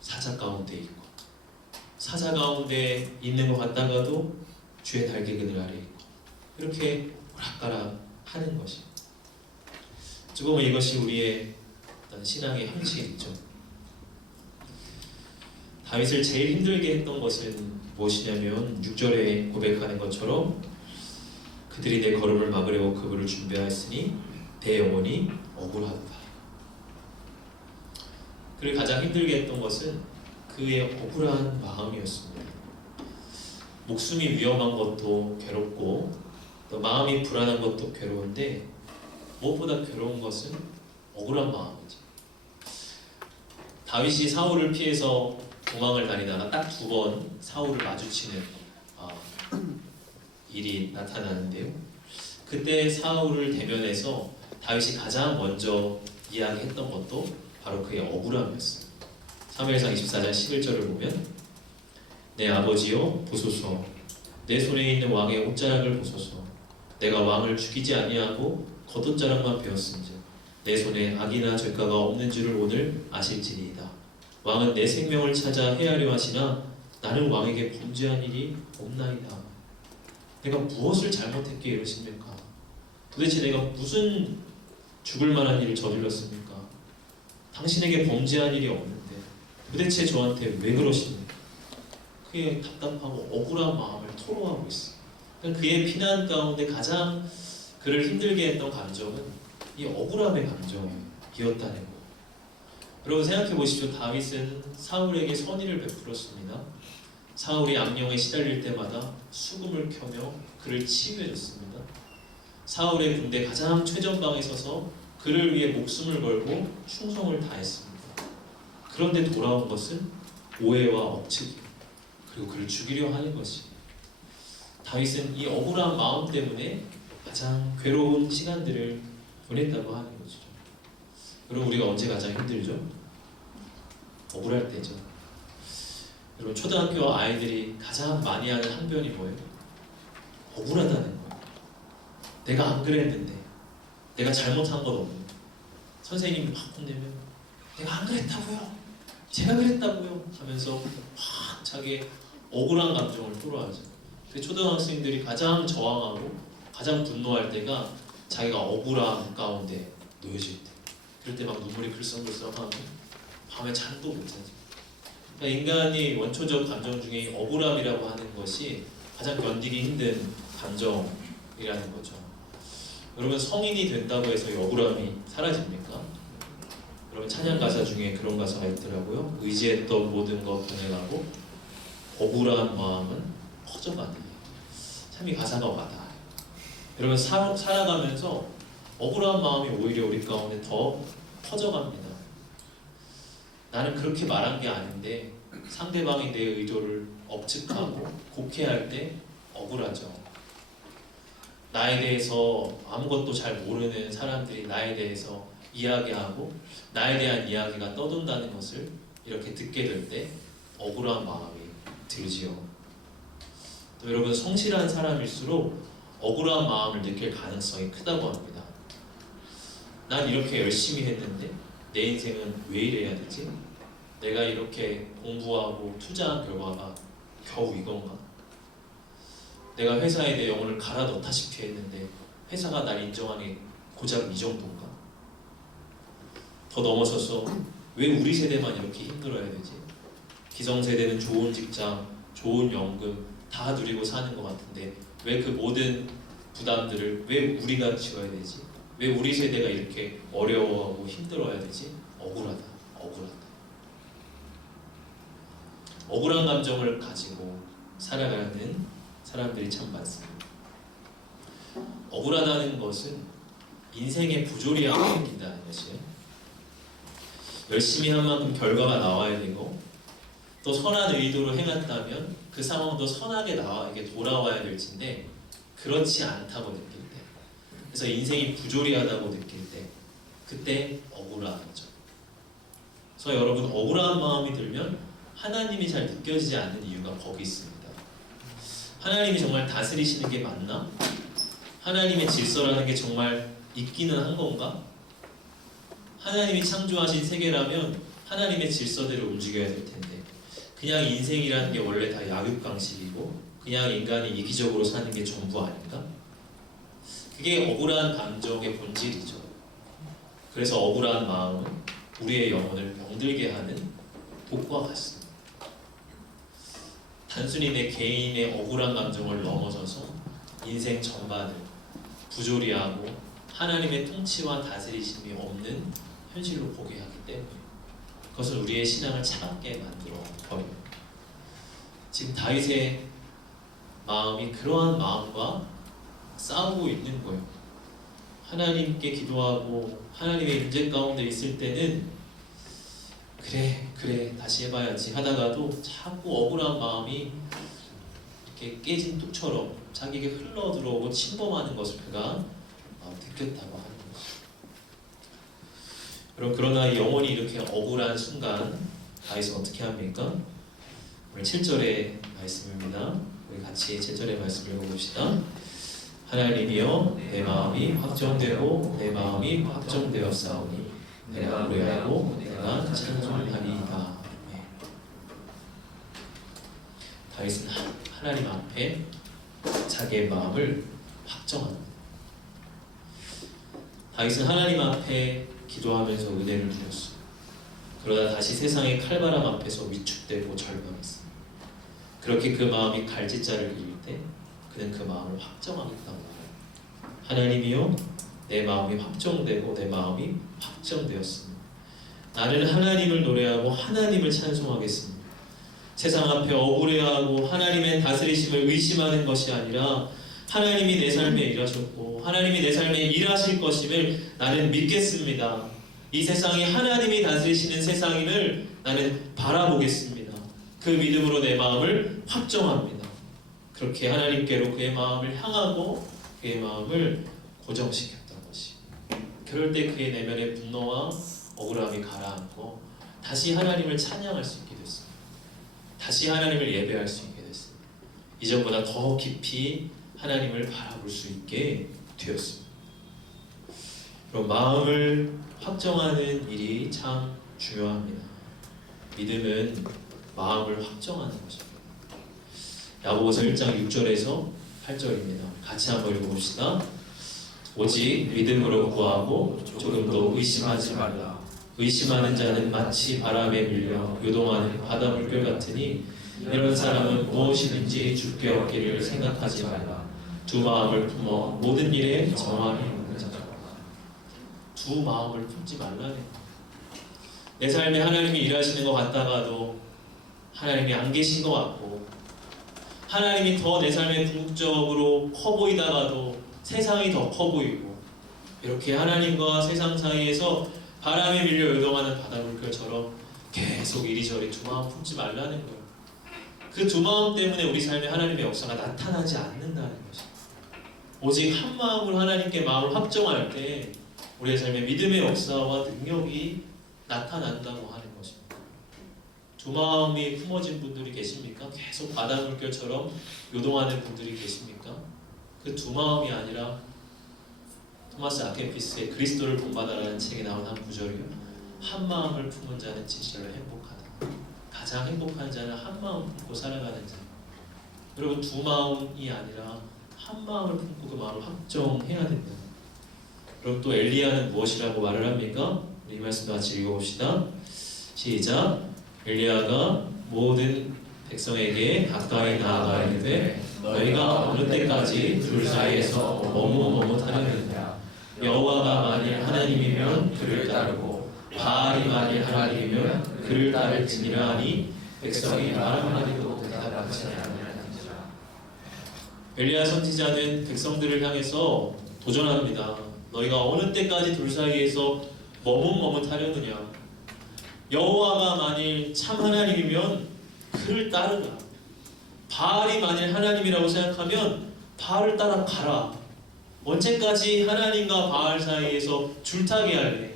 사자 가운데 있고, 사자 가운데 있는 것 같다가도 주의 날개 그늘 아래 있고, 이렇게 오락가락 하는 것이, 어찌 보면 이것이 우리의 어떤 신앙의 형식이죠. 다윗을 제일 힘들게 했던 것은 무엇이냐면 6절에 고백하는 것처럼 그들이 내 걸음을 막으려고 그물을 준비하였으니 내 영혼이 억울하다. 그를 가장 힘들게 했던 것은 그의 억울한 마음이었습니다. 목숨이 위험한 것도 괴롭고 또 마음이 불안한 것도 괴로운데 무엇보다 괴로운 것은 억울한 마음이죠. 다윗이 사울을 피해서 도망을 다니다가 딱 2번 사울을 마주치는 일이 나타나는데요. 그때 사울을 대면해서 다윗이 가장 먼저 이야기했던 것도 바로 그의 억울함이었어요. 사무엘상 24장 11절을 보면 내 아버지여 보소서, 내 손에 있는 왕의 옷자락을 보소서. 내가 왕을 죽이지 아니하고 겉옷자락만 베었은즉 내 손에 악이나 죄가가 없는 줄을 오늘 아실지니이다. 왕은 내 생명을 찾아 해하려 하시나 나는 왕에게 범죄한 일이 없나이다. 내가 무엇을 잘못했기에 이러십니까? 도대체 내가 무슨 죽을 만한 일을 저질렀습니까? 당신에게 범죄한 일이 없는데 도대체 저한테 왜 그러십니까? 그의 답답하고 억울한 마음을 토로하고 있어요. 그의 피난 가운데 가장 그를 힘들게 했던 감정은 이 억울함의 감정이었다는 거예요. 여러분 생각해 보십시오. 다윗은 사울에게 선의를 베풀었습니다. 사울이 악령에 시달릴 때마다 수금을 켜며 그를 치유해줬습니다. 사울의 군대 가장 최전방에 서서 그를 위해 목숨을 걸고 충성을 다했습니다. 그런데 돌아온 것은 오해와 억측, 그리고 그를 죽이려 하는 것이, 다윗은 이 억울한 마음 때문에 가장 괴로운 시간들을 보냈다고 하는 거죠. 여러분 우리가 언제 가장 힘들죠? 억울할 때죠. 여러분 초등학교 아이들이 가장 많이 하는 항변이 뭐예요? 억울하다는 거예요. 내가 안 그랬는데, 내가 잘못한 건 없는데 선생님이 막 혼내면 내가 안 그랬다고요, 제가 그랬다고요 하면서 막 자기 억울한 감정을 토로하죠. 그 초등학생들이 가장 저항하고 가장 분노할 때가 자기가 억울함 가운데 놓여질 때, 그럴 때 막 눈물이 글썽글썽하고 밤에 잠도 못 자죠. 그러니까 인간이 원초적 감정 중에 억울함이라고 하는 것이 가장 견디기 힘든 감정이라는 거죠. 여러분 성인이 된다고 해서 이 억울함이 사라집니까? 여러분 찬양 가사 중에 그런 가사가 있더라고요. 의지했던 모든 것 변해가고 억울한 마음은 커져가네. 참 이 가사가 와닿아요. 여러분 살아가면서 억울한 마음이 오히려 우리 가운데 더 커져갑니다. 나는 그렇게 말한 게 아닌데 상대방이 내 의도를 억측하고 곡해할 때 억울하죠. 나에 대해서 아무것도 잘 모르는 사람들이 나에 대해서 이야기하고 나에 대한 이야기가 떠돈다는 것을 이렇게 듣게 될 때 억울한 마음이 들지요. 또 여러분 성실한 사람일수록 억울한 마음을 느낄 가능성이 크다고 합니다. 난 이렇게 열심히 했는데 내 인생은 왜 이래야 되지? 내가 이렇게 공부하고 투자한 결과가 겨우 이건가? 내가 회사에 내 영혼을 갈아 넣다시피 했는데 회사가 날 인정하는 게 고작 이 정도인가? 더 넘어서서 왜 우리 세대만 이렇게 힘들어야 되지? 기성세대는 좋은 직장, 좋은 연금 다 누리고 사는 것 같은데 왜 그 모든 부담들을 왜 우리가 지어야 되지? 왜 우리 세대가 이렇게 어려워하고 힘들어야 되지? 억울하다. 억울한 감정을 가지고 살아가는 사람들이 참 많습니다. 억울하다는 것은 인생의 부조리함을 느낀다는 것이에요. 열심히 한 만큼 결과가 나와야 되고 또 선한 의도로 행했다면 그 상황도 선하게 나에게 돌아와야 될 텐데 그렇지 않다고 느낄 때, 그래서 인생이 부조리하다고 느낄 때 그때 억울하죠. 그래서 여러분 억울한 마음이 들면 하나님이 잘 느껴지지 않는 이유가 거기 있습니다. 하나님이 정말 다스리시는 게 맞나? 하나님의 질서라는 게 정말 있기는 한 건가? 하나님이 창조하신 세계라면 하나님의 질서대로 움직여야 될 텐데 그냥 인생이라는 게 원래 다 약육강식이고 그냥 인간이 이기적으로 사는 게 전부 아닌가? 그게 억울한 감정의 본질이죠. 그래서 억울한 마음은 우리의 영혼을 병들게 하는 독과 같습니다. 단순히 내 개인의 억울한 감정을 넘어서서 인생 전반을 부조리하고 하나님의 통치와 다스리심이 없는 현실로 보게 하기 때문에 그것은 우리의 신앙을 차갑게 만들어 버립니다. 지금 다윗의 마음이 그러한 마음과 싸우고 있는 거예요. 하나님께 기도하고 하나님의 임재 가운데 있을 때는 그래 다시 해봐야지 하다가도 자꾸 억울한 마음이 이렇게 깨진 뚝처럼 자기에게 흘러 들어오고 침범하는 것을 그가 느꼈다고 하는 것이죠. 여러분 그러나 영혼이 이렇게 억울한 순간 다윗은 어떻게 합니까? 오늘 7절의 말씀입니다. 우리 같이 7절의 말씀 읽어봅시다. 하나님이여 내 마음이 확정되고 내 마음이 확정되었사오니 내가 노래하고 내가 찬송하리이다. 네. 다윗은 하나님 앞에 자기의 마음을 확정합니다. 다윗은 하나님 앞에 기도하면서 은혜를 누렸어요. 그러다 다시 세상의 칼바람 앞에서 위축되고 절망했어요. 그렇게 그 마음이 갈짓자를 이을 때 그는 그 마음을 확정하겠다고 말해요. 하나님이여 내 마음이 확정되고 내 마음이 확정되었습니다. 나는 하나님을 노래하고 하나님을 찬송하겠습니다. 세상 앞에 억울해하고 하나님의 다스리심을 의심하는 것이 아니라 하나님이 내 삶에 일하셨고 하나님이 내 삶에 일하실 것임을 나는 믿겠습니다. 이 세상이 하나님이 다스리시는 세상임을 나는 바라보겠습니다. 그 믿음으로 내 마음을 확정합니다. 그렇게 하나님께로 그의 마음을 향하고 그의 마음을 고정시켰던 것이. 그럴 때 그의 내면의 분노와 억울함이 가라앉고 다시 하나님을 찬양할 수 있게 됐습니다. 다시 하나님을 예배할 수 있게 됐습니다. 이전보다 더 깊이 하나님을 바라볼 수 있게 되었습니다. 그럼 마음을 확정하는 일이 참 중요합니다. 믿음은 마음을 확정하는 것입니다. 야고보서 1장 6절에서 8절입니다. 같이 한번 읽어봅시다. 오직 믿음으로 구하고 조금도 의심하지 말라. 의심하는 자는 마치 바람에 밀려 요동하는 바닷물결 같으니 이런 사람은 무엇이든지 주께 얻기를 생각하지 말라. 두 마음을 품어 모든 일에 정함이 있는 자라. 두 마음을 품지 말라네. 내 삶에 하나님이 일하시는 것 같다가도 하나님이 안 계신 것 같고 하나님이 더 내 삶에 궁극적으로 커 보이다가도 세상이 더 커 보이고 이렇게 하나님과 세상 사이에서 바람에 밀려 요동하는 바닷물결처럼 계속 이리저리 두 마음 품지 말라는 거예요. 그 두 마음 때문에 우리 삶에 하나님의 역사가 나타나지 않는다는 것입니다. 오직 한 마음으로 하나님께 마음을 확정할 때 우리의 삶에 믿음의 역사와 능력이 나타난다고 하는 것입니다. 두 마음이 품어진 분들이 계십니까? 계속 바닷물결처럼 요동하는 분들이 계십니까? 그 두 마음이 아니라 토마스 아케피스의 그리스도를 본받아라는 책에 나온 한 구절이요. 한 마음을 품은 자는 진실로 행복하다. 가장 행복한 자는 한 마음 품고 살아가는 자. 여러분, 두 마음이 아니라 한 마음을 품고 그 마음을 확정해야 된다. 그럼 또 엘리야는 무엇이라고 말을 합니까? 이 말씀도 같이 읽어봅시다. 시작. 엘리야가 모든 백성에게 가까이 나아가 이르되 너희가 어느 때까지 둘 사이에서 머뭇머뭇하려느냐. 여호와가 만일 하나님이면 그를 따르고 바알이 만일 하나님이면 그를 따를지니라 하니 백성이 말 한마디도 대답하지 아니하니라. 엘리야 선지자는 백성들을 향해서 도전합니다. 너희가 어느 때까지 둘 사이에서 머뭇머뭇하려느냐. 여호와가 만일 참 하나님이면 그를 따르라. 바알이 만일 하나님이라고 생각하면 바알을 따라 가라. 언제까지 하나님과 바알 사이에서 줄타기 할래?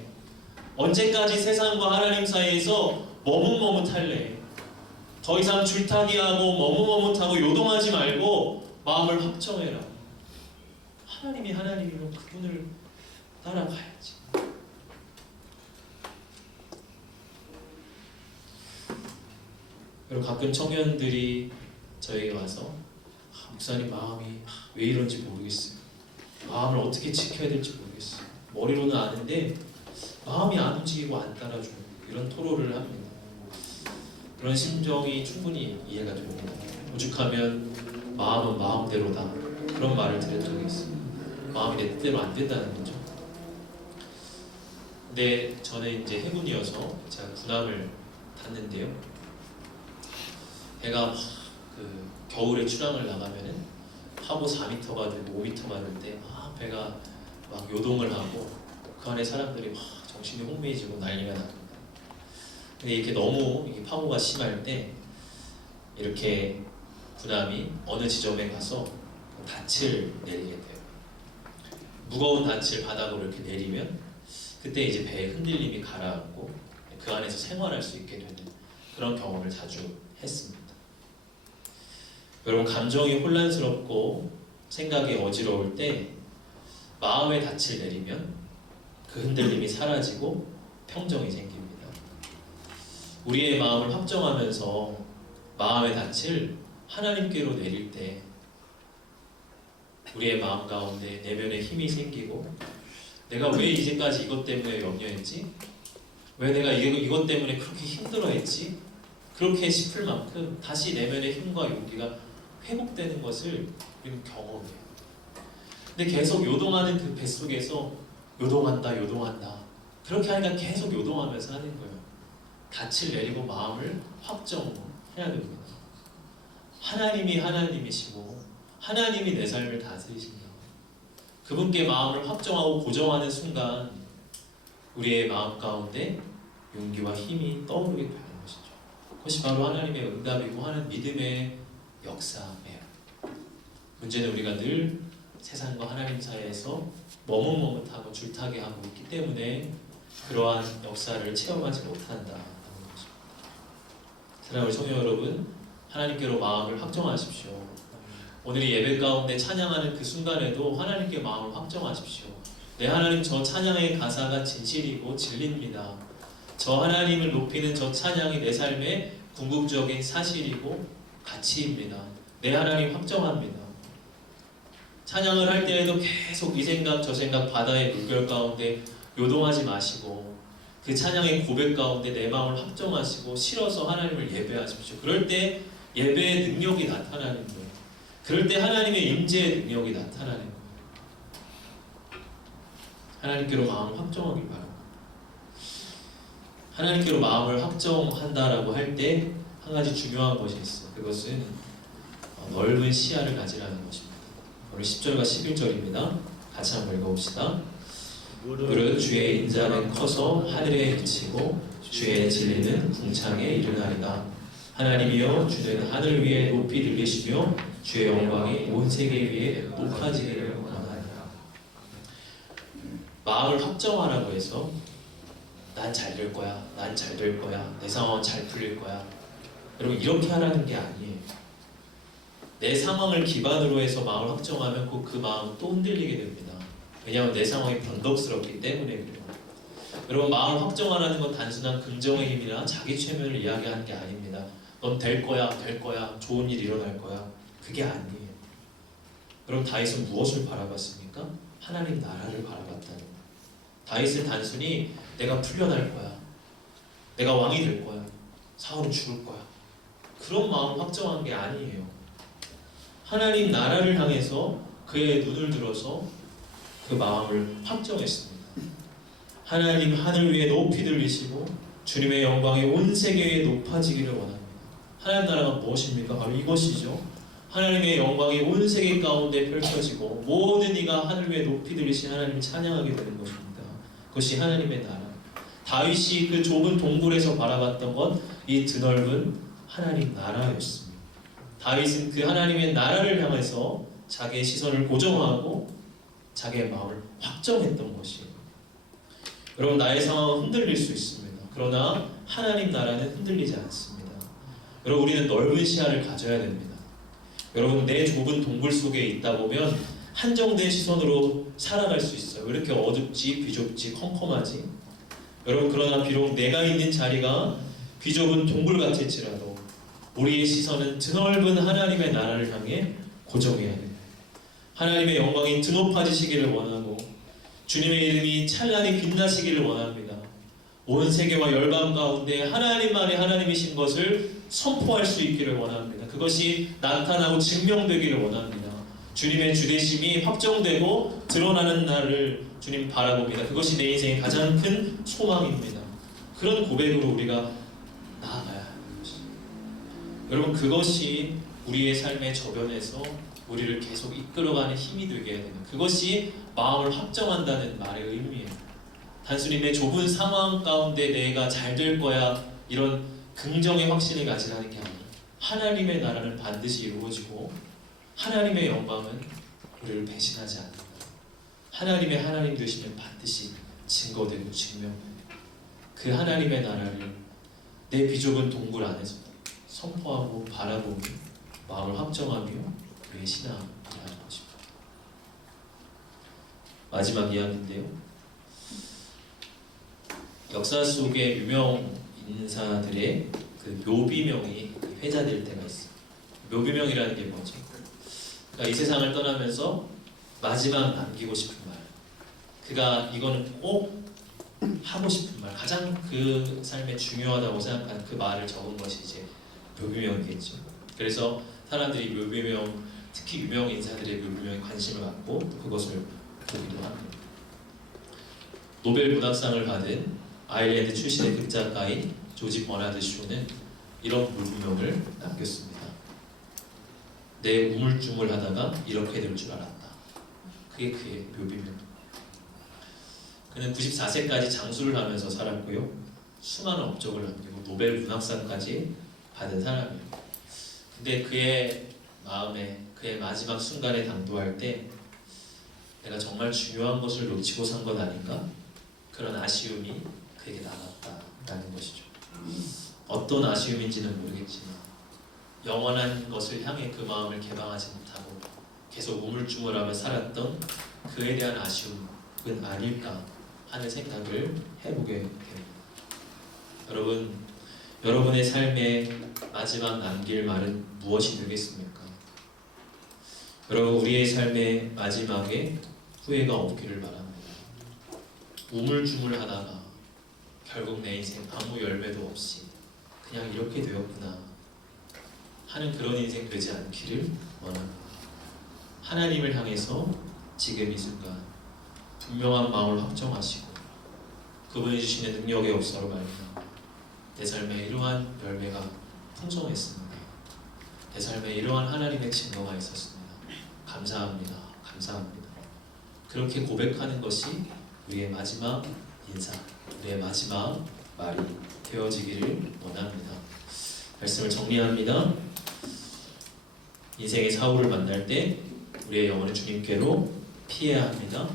언제까지 세상과 하나님 사이에서 머뭇머뭇할래? 더 이상 줄타기하고 머뭇머뭇하고 요동하지 말고 마음을 확정해라. 하나님이 하나님이면 그분을 따라가야지. 그리고 가끔 청년들이 저에게 와서 목사님 마음이 왜 이런지 모르겠어요. 마음을 어떻게 지켜야 될지 모르겠어요. 머리로는 아는데 마음이 안 움직이고 안 따라줘요. 이런 토로를 합니다. 그런 심정이 충분히 이해가 됩니다. 오죽하면 마음은 마음대로다. 그런 말을 들은 적이 있어요. 마음이 내 뜻대로 안 된다는 거죠. 근데 저는 이제 해군이어서 제가 군함을 탔는데요. 배가 그 겨울에 출항을 나가면은 파고 4m가 되고 5m가 될 때 배가 막 요동을 하고 그 안에 사람들이 막 정신이 혼미해지고 난리가 납니다. 근데 이렇게 너무 이 파고가 심할 때 이렇게 군함이 어느 지점에 가서 닻을 내리게 돼요. 무거운 닻을 바닥으로 이렇게 내리면 그때 이제 배의 흔들림이 가라앉고 그 안에서 생활할 수 있게 되는 그런 경험을 자주 했습니다. 여러분, 감정이 혼란스럽고 생각이 어지러울 때 마음의 닻을 내리면 그 흔들림이 사라지고 평정이 생깁니다. 우리의 마음을 확정하면서 마음의 닻을 하나님께로 내릴 때 우리의 마음 가운데 내면에 힘이 생기고 내가 왜 이제까지 이것 때문에 염려했지? 왜 내가 이것 때문에 그렇게 힘들어했지? 그렇게 싶을 만큼 다시 내면의 힘과 용기가 회복되는 것을 우리는 경험해요. 근데 계속 요동하는 그 뱃속에서 요동한다. 그렇게 하니까 계속 요동하면서 하는 거예요. 닻을 내리고 마음을 확정해야 됩니다. 하나님이 하나님이시고 하나님이 내 삶을 다스리신다. 그분께 마음을 확정하고 고정하는 순간 우리의 마음 가운데 용기와 힘이 떠오르게 되는 것이죠. 그것이 바로 하나님의 응답이고 하는 믿음의 역사예요. 문제는 우리가 늘 세상과 하나님 사이에서 머뭇머뭇하고 줄타기하고 있기 때문에 그러한 역사를 체험하지 못한다는 것입니다. 사랑하는 성도 여러분, 하나님께로 마음을 확정하십시오. 오늘 이 예배 가운데 찬양하는 그 순간에도 하나님께 마음을 확정하십시오. 내 하나님, 저 찬양의 가사가 진실이고 진리입니다. 저 하나님을 높이는 저 찬양이 내 삶의 궁극적인 사실이고 가치입니다. 내 하나님 확정합니다. 찬양을 할 때에도 계속 이 생각 저 생각 바다의 물결 가운데 요동하지 마시고 그 찬양의 고백 가운데 내 마음을 확정하시고 실어서 하나님을 예배하십시오. 그럴 때 예배의 능력이 나타나는 거예요. 그럴 때 하나님의 임재의 능력이 나타나는 거예요. 하나님께로 마음을 확정하길 바랍니다. 하나님께로 마음을 확정한다라고 할 때 한 가지 중요한 것이 있어요. 그것은 넓은 시야를 가지라는 것입니다. 오늘 10절과 11절입니다. 같이 한번 읽어봅시다. 무릇 주의 인자는 커서 하늘에 미치고 주의 진리는 궁창에 이르나리다. 하나님이여, 주는 하늘 위에 높이 들리시며 주의 영광이 온 세계 위에 높아지기를 원하나이다. 마음을 확정하라고 해서 난 잘 될 거야, 난 잘 될 거야, 내 상황은 잘 풀릴 거야. 여러분, 이렇게 하라는 게 아니에요. 내 상황을 기반으로 해서 마음을 확정하면 곧 그 마음은 또 흔들리게 됩니다. 왜냐하면 내 상황이 변덕스럽기 때문에 그래요. 여러분, 마음을 확정하라는 건 단순한 긍정의 힘이나 자기 최면을 이야기하는 게 아닙니다. 넌 될 거야, 될 거야, 좋은 일 일어날 거야. 그게 아니에요. 여러분, 다윗은 무엇을 바라봤습니까? 하나님 나라를 바라봤다는 거예요. 다윗은 단순히 내가 풀려날 거야, 내가 왕이 될 거야, 사울은 죽을 거야, 그런 마음 확정한 게 아니에요. 하나님 나라를 향해서 그의 눈을 들어서 그 마음을 확정했습니다. 하나님 하늘 위에 높이 들리시고 주님의 영광이 온 세계에 높아지기를 원합니다. 하나님 나라가 무엇입니까? 바로 이것이죠. 하나님의 영광이 온 세계 가운데 펼쳐지고 모든 이가 하늘 위에 높이 들리신 하나님을 찬양하게 되는 것입니다. 그것이 하나님의 나라. 다윗이 그 좁은 동굴에서 바라봤던 것, 이 드넓은 하나님 나라였습니다. 다윗은 그 하나님의 나라를 향해서 자기의 시선을 고정하고 자기의 마음을 확정했던 것이에요. 여러분, 나의 상황은 흔들릴 수 있습니다. 그러나 하나님 나라는 흔들리지 않습니다. 여러분, 우리는 넓은 시야를 가져야 됩니다. 여러분, 내 좁은 동굴 속에 있다 보면 한정된 시선으로 살아갈 수 있어요. 왜 이렇게 어둡지, 비좁지, 컴컴하지? 여러분, 그러나 비록 내가 있는 자리가 비좁은 동굴 같을지라도 우리의 시선은 드넓은 하나님의 나라를 향해 고정해야 됩니다. 하나님의 영광이 드높아지시기를 원하고 주님의 이름이 찬란히 빛나시기를 원합니다. 온 세계와 열방 가운데 하나님만이 하나님이신 것을 선포할 수 있기를 원합니다. 그것이 나타나고 증명되기를 원합니다. 주님의 주되심이 확정되고 드러나는 날을 주님 바라봅니다. 그것이 내 인생의 가장 큰 소망입니다. 그런 고백으로 우리가 나아가야 하는 것입니다. 여러분, 그것이 우리의 삶의 저변에서 우리를 계속 이끌어가는 힘이 되게 해야 되는, 그것이 마음을 확정한다는 말의 의미예요. 단순히 내 좁은 상황 가운데 내가 잘 될 거야 이런 긍정의 확신을 가지라는 게 아니라 하나님의 나라는 반드시 이루어지고 하나님의 영광은 우리를 배신하지 않는다. 하나님의 하나님 되시면 반드시 증거되고 증명됩니다. 그 하나님의 나라를 내 비좁은 동굴 안에서 선포하고 바라보며 마음을 확정하며 우리의 신앙을 하는 것입니다. 마지막 이야기인데요. 역사 속의 유명 인사들의 그 묘비명이 회자될 때가 있어요. 묘비명이라는 게 뭐죠? 그러니까 이 세상을 떠나면서 마지막 남기고 싶은 말, 그가 이거는 꼭 하고 싶은 말, 가장 그 삶에 중요하다고 생각하는 그 말을 적은 것이 이제 묘비명이겠죠. 그래서 사람들이 묘비명, 특히 유명 인사들의 묘비명에 관심을 갖고 또 그것을 보기도 합니다. 노벨 문학상을 받은 아일랜드 출신의 극작가인 조지 버나드 쇼는 이런 묘비명을 남겼습니다. 내 우물쭈물하다가 이렇게 될 줄 알았다. 그게 그의 묘비명. 그는 94세까지 장수를 하면서 살았고요. 수많은 업적을 남기고 노벨 문학상까지 받은 사람이에요. 근데 그의 마음에, 그의 마지막 순간에 당도할 때 내가 정말 중요한 것을 놓치고 산 것 아닌가? 그런 아쉬움이 그에게 남았다라는 것이죠. 어떤 아쉬움인지는 모르겠지만 영원한 것을 향해 그 마음을 개방하지 못하고 계속 우물쭈물하며 살았던 그에 대한 아쉬움은 아닐까 하는 생각을 해보게 됩니다. 여러분, 여러분의 삶의 마지막 남길 말은 무엇이 되겠습니까? 여러분, 우리의 삶의 마지막에 후회가 없기를 바랍니다. 우물쭈물하다가 결국 내 인생 아무 열매도 없이 그냥 이렇게 되었구나 하는 그런 인생 되지 않기를 원합니다. 하나님을 향해서 지금 이 순간 분명한 마음을 확정하시고 그분이 주시는 능력의 역사로 말미암아 내 삶에 이러한 열매가 풍성했습니다. 내 삶에 이러한 하나님의 증거가 있었습니다. 감사합니다. 감사합니다. 그렇게 고백하는 것이 우리의 마지막 인사, 우리의 마지막 말이 되어지기를 원합니다. 말씀을 정리합니다. 인생의 사고를 만날 때 우리의 영혼은 주님께로 피해야 합니다.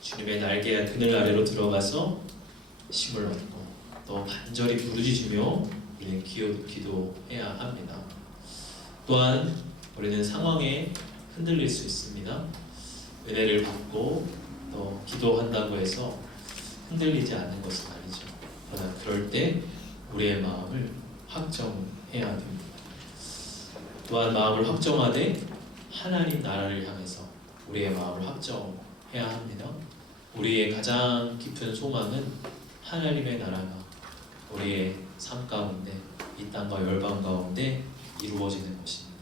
주님의 날개 그늘 아래로 들어가서 힘을 얻고 또 간절히 부르짖으며 우리는 기도해야 합니다. 또한 우리는 상황에 흔들릴 수 있습니다. 은혜를 받고 또 기도한다고 해서 흔들리지 않는 것은 아니죠. 그러나 그럴 때 우리의 마음을 확정해야 됩니다. 또한 마음을 확정하되 하나님 나라를 향해서 우리의 마음을 확정해야 합니다. 우리의 가장 깊은 소망은 하나님의 나라가 우리의 삶 가운데, 이 땅과 열방 가운데 이루어지는 것입니다.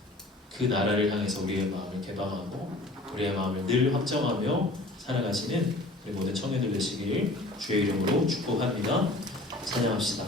그 나라를 향해서 우리의 마음을 개방하고 우리의 마음을 늘 확정하며 살아가시는 우리 모든 청년들 되시길 주의 이름으로 축복합니다. 찬양합시다.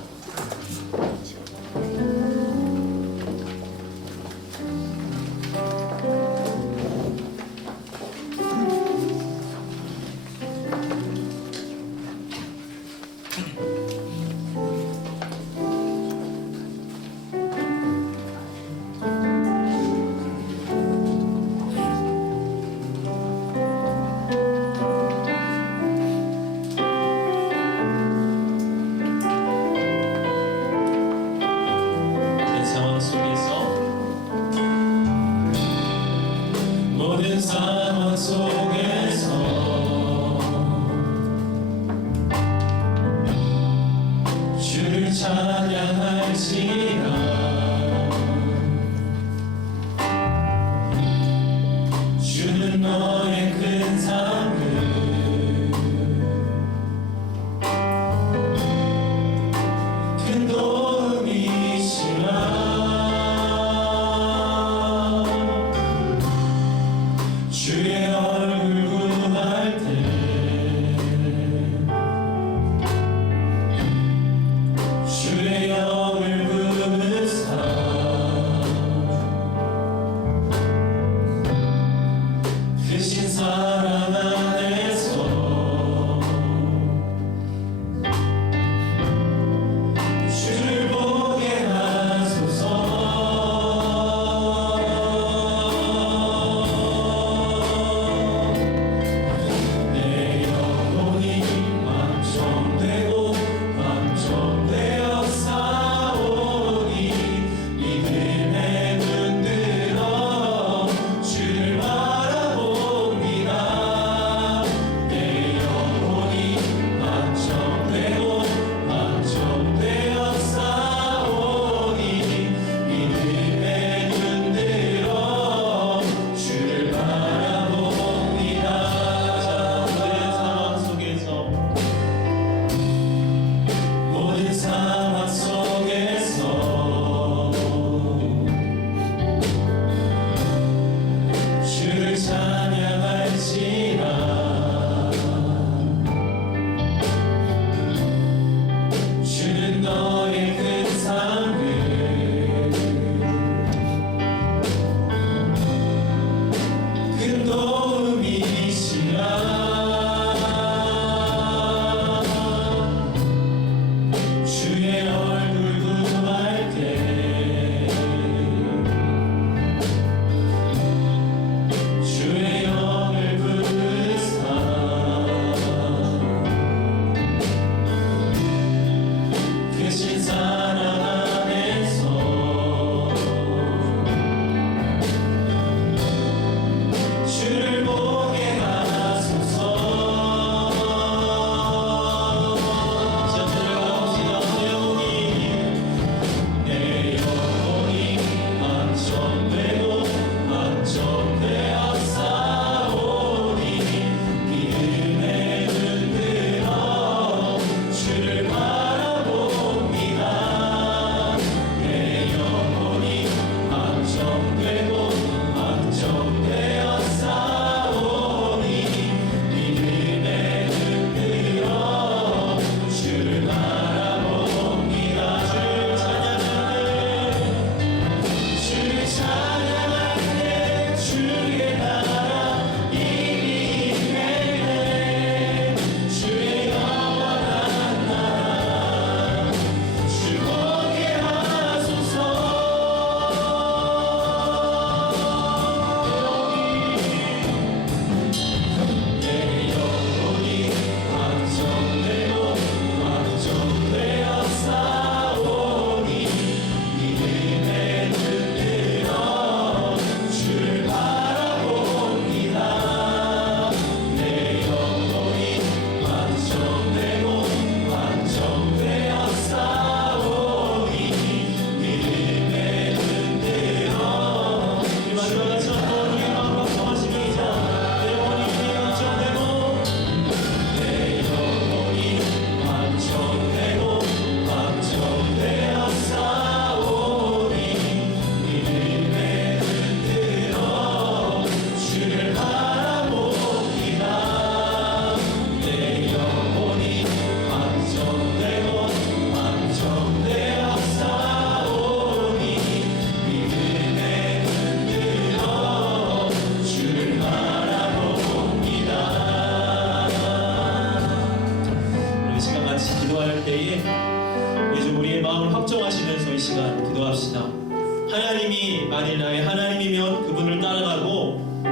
하나님이 만일 나의 하나님이면 그분을 따라가고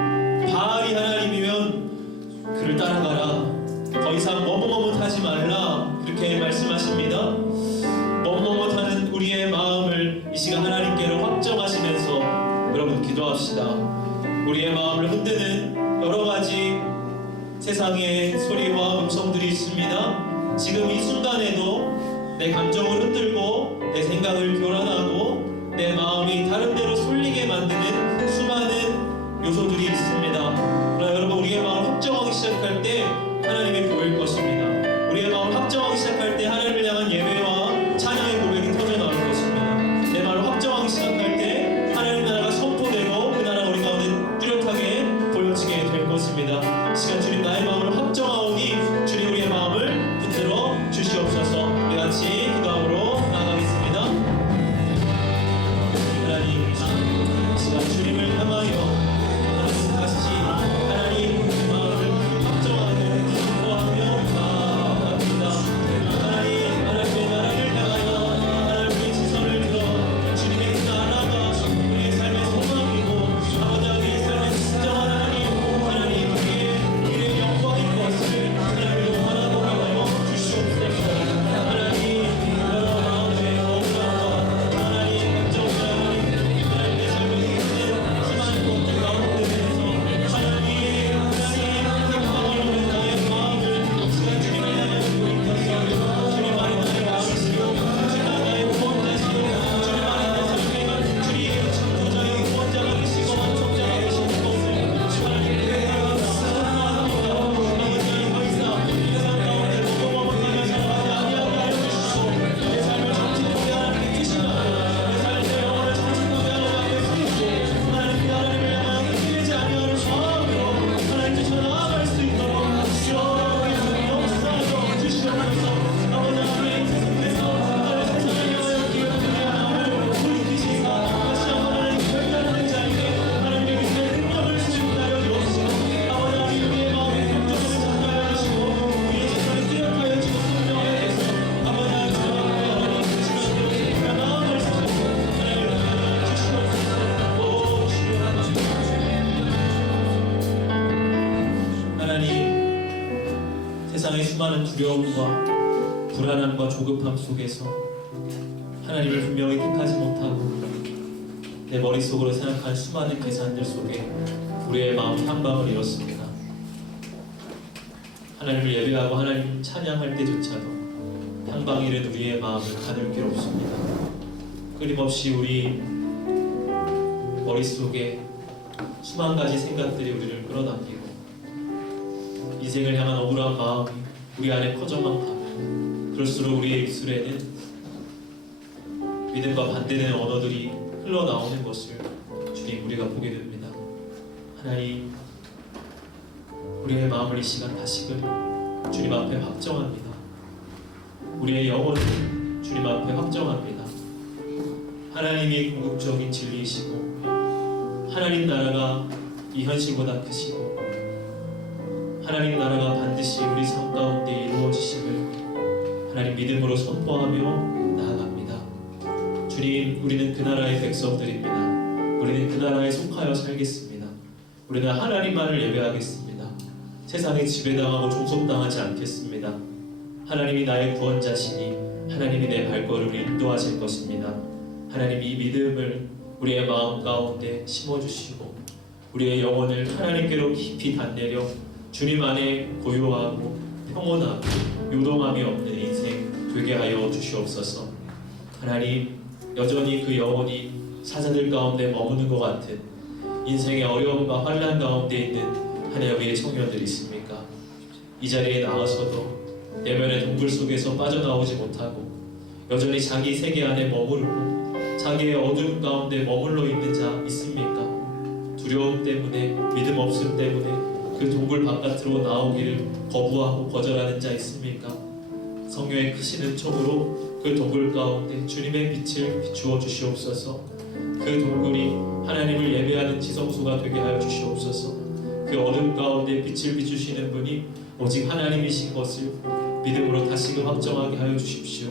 바알이 하나님이면 그를 따라가라. 더 이상 머뭇머뭇하지 말라. 그렇게 말씀하십니다. 머뭇머뭇하는 우리의 마음을 이 시간 하나님께로 확정하시면서 여러분 기도합시다. 우리의 마음을 흔드는 여러 가지 세상의 소리와 음성들이 있습니다. 지금 이 순간에도 내 감정을 흔들고 내 생각을 교란하고 내 마음이 다른 데로 쏠리게 만드는 수많은 요소들이 있습니다. 그러나 여러분 우리의 마음을 확정하기 시작할 때 하나님이 보일 것입니다. 우리의 마음을 확정하기 시작할 때 하나님을 향한 예배와 찬양의 고백이 터져나올 것입니다. 내 마음을 확정하기 시작할 때 하나님 나라가 선포되고 그 나라가 우리 가운데 뚜렷하게 보여지게 될 것입니다. 시간 주님 나의 마음을 확정하오니 주님 우리의 마음을 붙들어 주시옵소서. 우리 같이 기도함으로 나아가겠습니다. 하나님 시간 주님을 향하여 다시 하나님 마음을 확정하고 기도하며 나아갑니다. 하나님의 나라를 향하여 하나님의 시선을 들어 주님의 그 나라가 우리의 삶의 소망이고 아버지 우리의 삶의 진정한 하나님 우리의 영광인 것을 하나님으로 바라보게 하여 주시옵소서. 하나님 여러 마음의 억울함과 하나님 감정과 하나님의 삶을 힘든 수많은 것들 가운데에서 하나님 행복하는 나의 마음을 시간 주님을 향해 돌이켜서 주님 안에 나의 마음이시요 주님 나의 구원자시요 주님 안에 내 삶의 주님의 창조자의 구원자가 계시고 완성자가 계시는 것을 하나님께 감사합니다. 아버지 더 이상 세상 가운데 머뭇머뭇하며 살아가지 아니하게 하여 주시고 내 삶을 정직하게 하나님께 주시나 내 삶의 영혼을 정직하게 하여 주시고 하나님께 하나님을 향한 흔들리지 아니하는 마음으로 하나님께 저 나아갈 수 있도록 주여 역사하여 주시옵소서. 아버지 하나님 계속해서 나의 세상을 향하여 기울이는 마음을 돌이키시사 다시 한번 하나님 결단하는 자에게 하나님의 믿음의 능력을 수용하여 주옵시고 아버지 하나님 우리의 마음의 감정을 전가하여 주시고 우리의 세상을 뚜렷하여 주고 선명하여 주셔서 아버지 하나님 저 앞에 하나님 그 시간대로 우리가 나아갈 수 있도록 하나님 은혜를 주시옵소서. 오 주여 하나님 세상의 수많은 두려움과 불안함과 조급함 속에서 하나님을 분명히 택하지 못하고 내 머릿속으로 생각한 수많은 계산들 속에 우리의 마음 향방을 잃었습니다. 하나님을 예배하고 하나님 찬양할 때조차도 향방 잃은 우리의 마음을 가둘 길 없습니다. 끊임없이 우리 머릿속에 수만 가지 생각들이 우리를 끌어당기고 인생을 향한 억울한 마음이 우리 안에 퍼져만 가면 그럴수록 우리의 입술에는 믿음과 반대되는 언어들이 흘러나오는 것을 주님 우리가 보게 됩니다. 하나님 우리의 마음을 이 시간 다시금 주님 앞에 확정합니다. 우리의 영혼을 주님 앞에 확정합니다. 하나님이 궁극적인 진리이시고 하나님 나라가 이 현실보다 크시고 하나님 나라가 반드시 우리 삶 가운데 이루어지심을 하나님 믿음으로 선포하며 나아갑니다. 주님 우리는 그 나라의 백성들입니다. 우리는 그 나라에 속하여 살겠습니다. 우리는 하나님만을 예배하겠습니다. 세상에 지배당하고 종속당하지 않겠습니다. 하나님이 나의 구원자시니 하나님이 내 발걸음을 인도하실 것입니다. 하나님 이 믿음을 우리의 마음 가운데 심어주시고 우리의 영혼을 하나님께로 깊이 단내려 주님 안에 고요하고 평온하고 요동함이 없는 인생 되게 하여 주시옵소서. 하나님 여전히 그 영혼이 사자들 가운데 머무는 것 같은 인생의 어려움과 환난 가운데 있는 하나의 우리의 청년들이 있습니까? 이 자리에 나와서도 내면의 동굴 속에서 빠져나오지 못하고 여전히 자기 세계 안에 머무르고 자기의 어두움 가운데 머물러 있는 자 있습니까? 두려움 때문에 믿음 없음 때문에 그 동굴 바깥으로 나오기를 거부하고 거절하는 자 있습니까? 성령의 크신 은총으로 그 동굴 가운데 주님의 빛을 비추어 주시옵소서. 그 동굴이 하나님을 예배하는 지성소가 되게 하여 주시옵소서. 그 어둠 가운데 빛을 비추시는 분이 오직 하나님이신 것을 믿음으로 다시금 확정하게 하여 주십시오.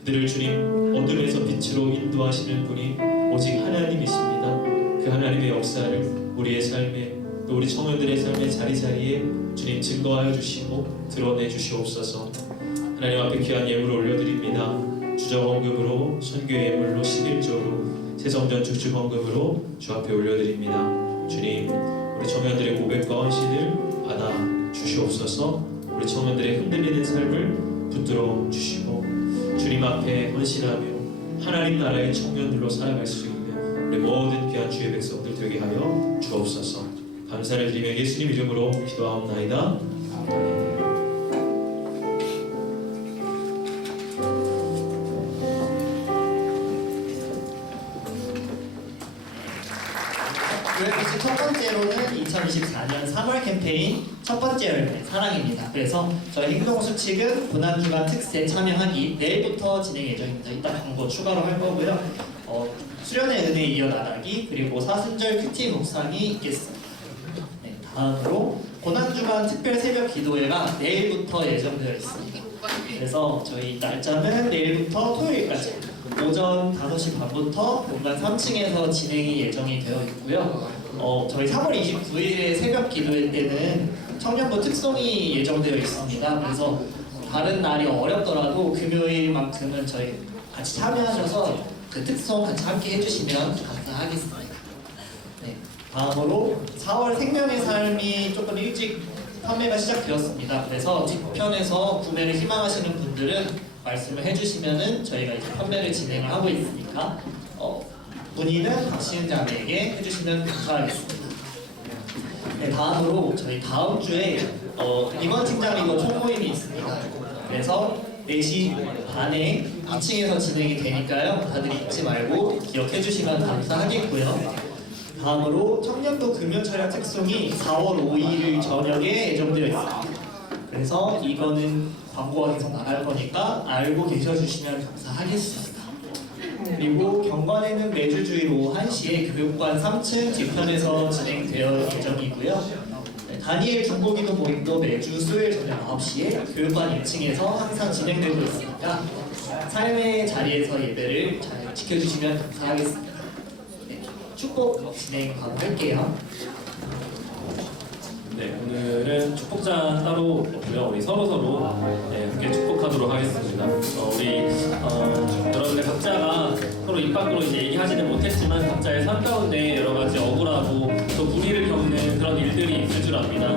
그들을 주님 어둠에서 빛으로 인도하시는 분이 오직 하나님이십니다. 그 하나님의 역사를 우리의 삶에 또 우리 청년들의 삶의 자리자리에 주님 증거하여 주시고 드러내 주시옵소서. 하나님 앞에 귀한 예물을 올려드립니다. 주정헌금으로 선교 예물로 11조로 새성전 주주헌금으로 주 앞에 올려드립니다. 주님 우리 청년들의 고백과 헌신을 받아 주시옵소서. 우리 청년들의 흔들리는 삶을 붙들어 주시고 주님 앞에 헌신하며 하나님 나라의 청년들로 살아갈 수 있는 우리 모든 귀한 주의 백성들 되게 하여 주옵소서. 감사를 드리며 예수님 이름으로 기도하옵나이다. 교회뉴스 첫 번째로는 2024년 3월 캠페인 첫 번째 열매 사랑입니다. 그래서 저희 행동수칙은 고난주간 특세 참여하기 내일부터 진행 예정입니다. 이따 광고 추가로 할 거고요. 수련의 은혜 이어나가기 그리고 사순절 큐티 묵상이 있겠습니다. 네, 다음으로 고난주간 특별 새벽 기도회가 내일부터 예정되어 있습니다. 그래서 저희 날짜는 내일부터 토요일까지 오전 5시 반부터 본관 3층에서 진행이 예정이 되어 있고요. 저희 3월 29일에 새벽 기도회 때는 청년부 특송이 예정되어 있습니다. 그래서 다른 날이 어렵더라도 금요일만큼은 저희 같이 참여하셔서 그 특송 같이 함께 해주시면 감사하겠습니다. 네, 다음으로 4월 생명의 삶이 조금 일찍 판매가 시작되었습니다. 그래서 뒤편에서 구매를 희망하시는 분들은 말씀을 해주시면은 저희가 이제 판매를 진행을 하고 있으니까 문의는 박시은 자매에게 해주시면 감사하겠습니다. 네, 다음으로 저희 다음 주에 이번 팀장이고 총모임이 있습니다. 그래서 4시 반에 2층에서 진행이 되니까요. 다들 잊지 말고 기억해 주시면 감사하겠고요. 다음으로 청년도 금요철야 특송이 4월 5일 저녁에 예정되어 있습니다. 그래서 이거는 광고가 계속 나갈 거니까 알고 계셔주시면 감사하겠습니다. 그리고 경관에는 매주 주일 오후 1시에 교육관 3층 뒤편에서 진행되어 예정이고요. 네, 다니엘 중보기도 모임도 매주 수요일 저녁 9시에 교육관 1층에서 항상 진행되고 있으니까 삶의 자리에서 예배를 잘 지켜주시면 감사하겠습니다. 네, 축복 진행 바로 할게요. 네, 오늘은 축복잔 따로 없고요. 우리 서로 함께 축복하도록 하겠습니다. 우리 여러분들 각자가 서로 입 밖으로 이제 얘기하지는 못했지만 각자의 삶 가운데 여러 가지 억울하고 또 무리를 겪는 그런 일들이 있을 줄 압니다.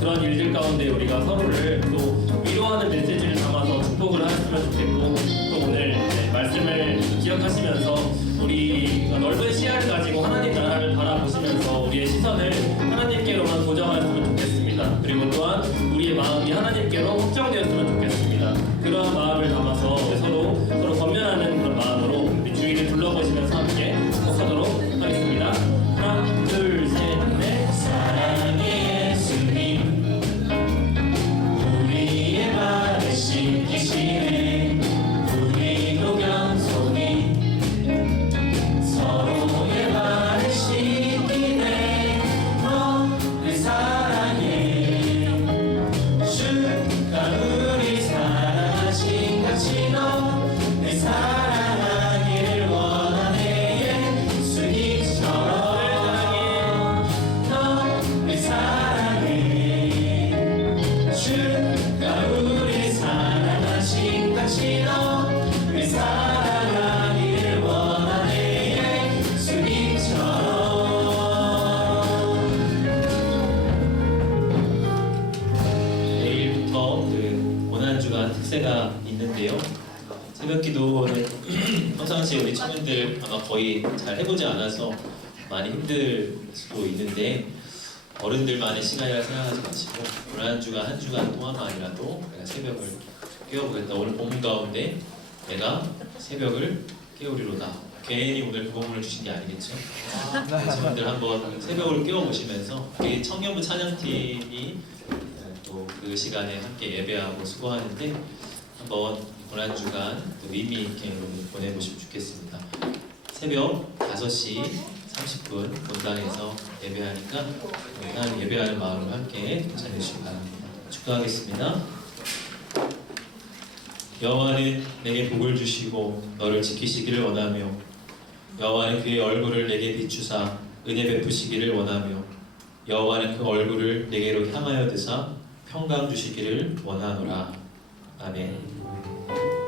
그런 일들 가운데 우리가 서로를 또 위로하는 메시지를 담아서 축복을 하셨으면 좋겠고 또 오늘 말씀을 기억하시면서 우리 넓은 시야를 가지고 하나님 나라를 바라보시면서 우리의 시선을 하나님께로만 고정하였으면 좋겠습니다. 그리고 또한 우리의 마음이 하나님께로 확정되었으면 좋겠습니다. 그러한 마음을 담아서 서로 건면하는 그런 마음으로 우리 주위를 둘러보시면서 함께 축복하도록 하겠습니다. 하나, 둘, 셋, 넷. 사랑의 예수님 우리의 말을 신기시네 우리도 겸손히 서로의 말을 신기네 너를 사랑해 주가 우리 사랑하신 같이 너를 사랑하기를 원하네 예수님처럼 너를 사랑해 주가 우리 사랑하신 같이 너를 사랑하기를 원하네 예수님처럼. 내일부터 그 고난주간 특세가 있는데요. 새벽기도는 평상시에 우리 청년들 아마 거의 잘 해보지 않아서 많이 힘들 수도 있는데 어른들만의 시간이라 생각하지 마시고 고난주간 한 주간 동안만이라도 내가 새벽을 깨워보겠다. 오늘 본문 가운데 내가 새벽을 깨우리로다. 괜히 오늘 복음을 주신 게 아니겠죠? 청년들 한번 새벽을 깨워보시면서 우리 청년부 찬양팀이 또 그 시간에 함께 예배하고 수고하는데 한번 고난주간 또 의미 있게 여러분 보내보시면 좋겠습니다. 새벽 5시 30분 본당에서 예배하니까 하나님 예배하는 마음으로 함께 참여해주시기 바랍니다. 축하하겠습니다. 여호와는 내게 복을 주시고 너를 지키시기를 원하며 여호와는 그의 얼굴을 내게 비추사 은혜 베푸시기를 원하며 여호와는 그 얼굴을 내게로 향하여 드사 평강 주시기를 원하노라. 아멘.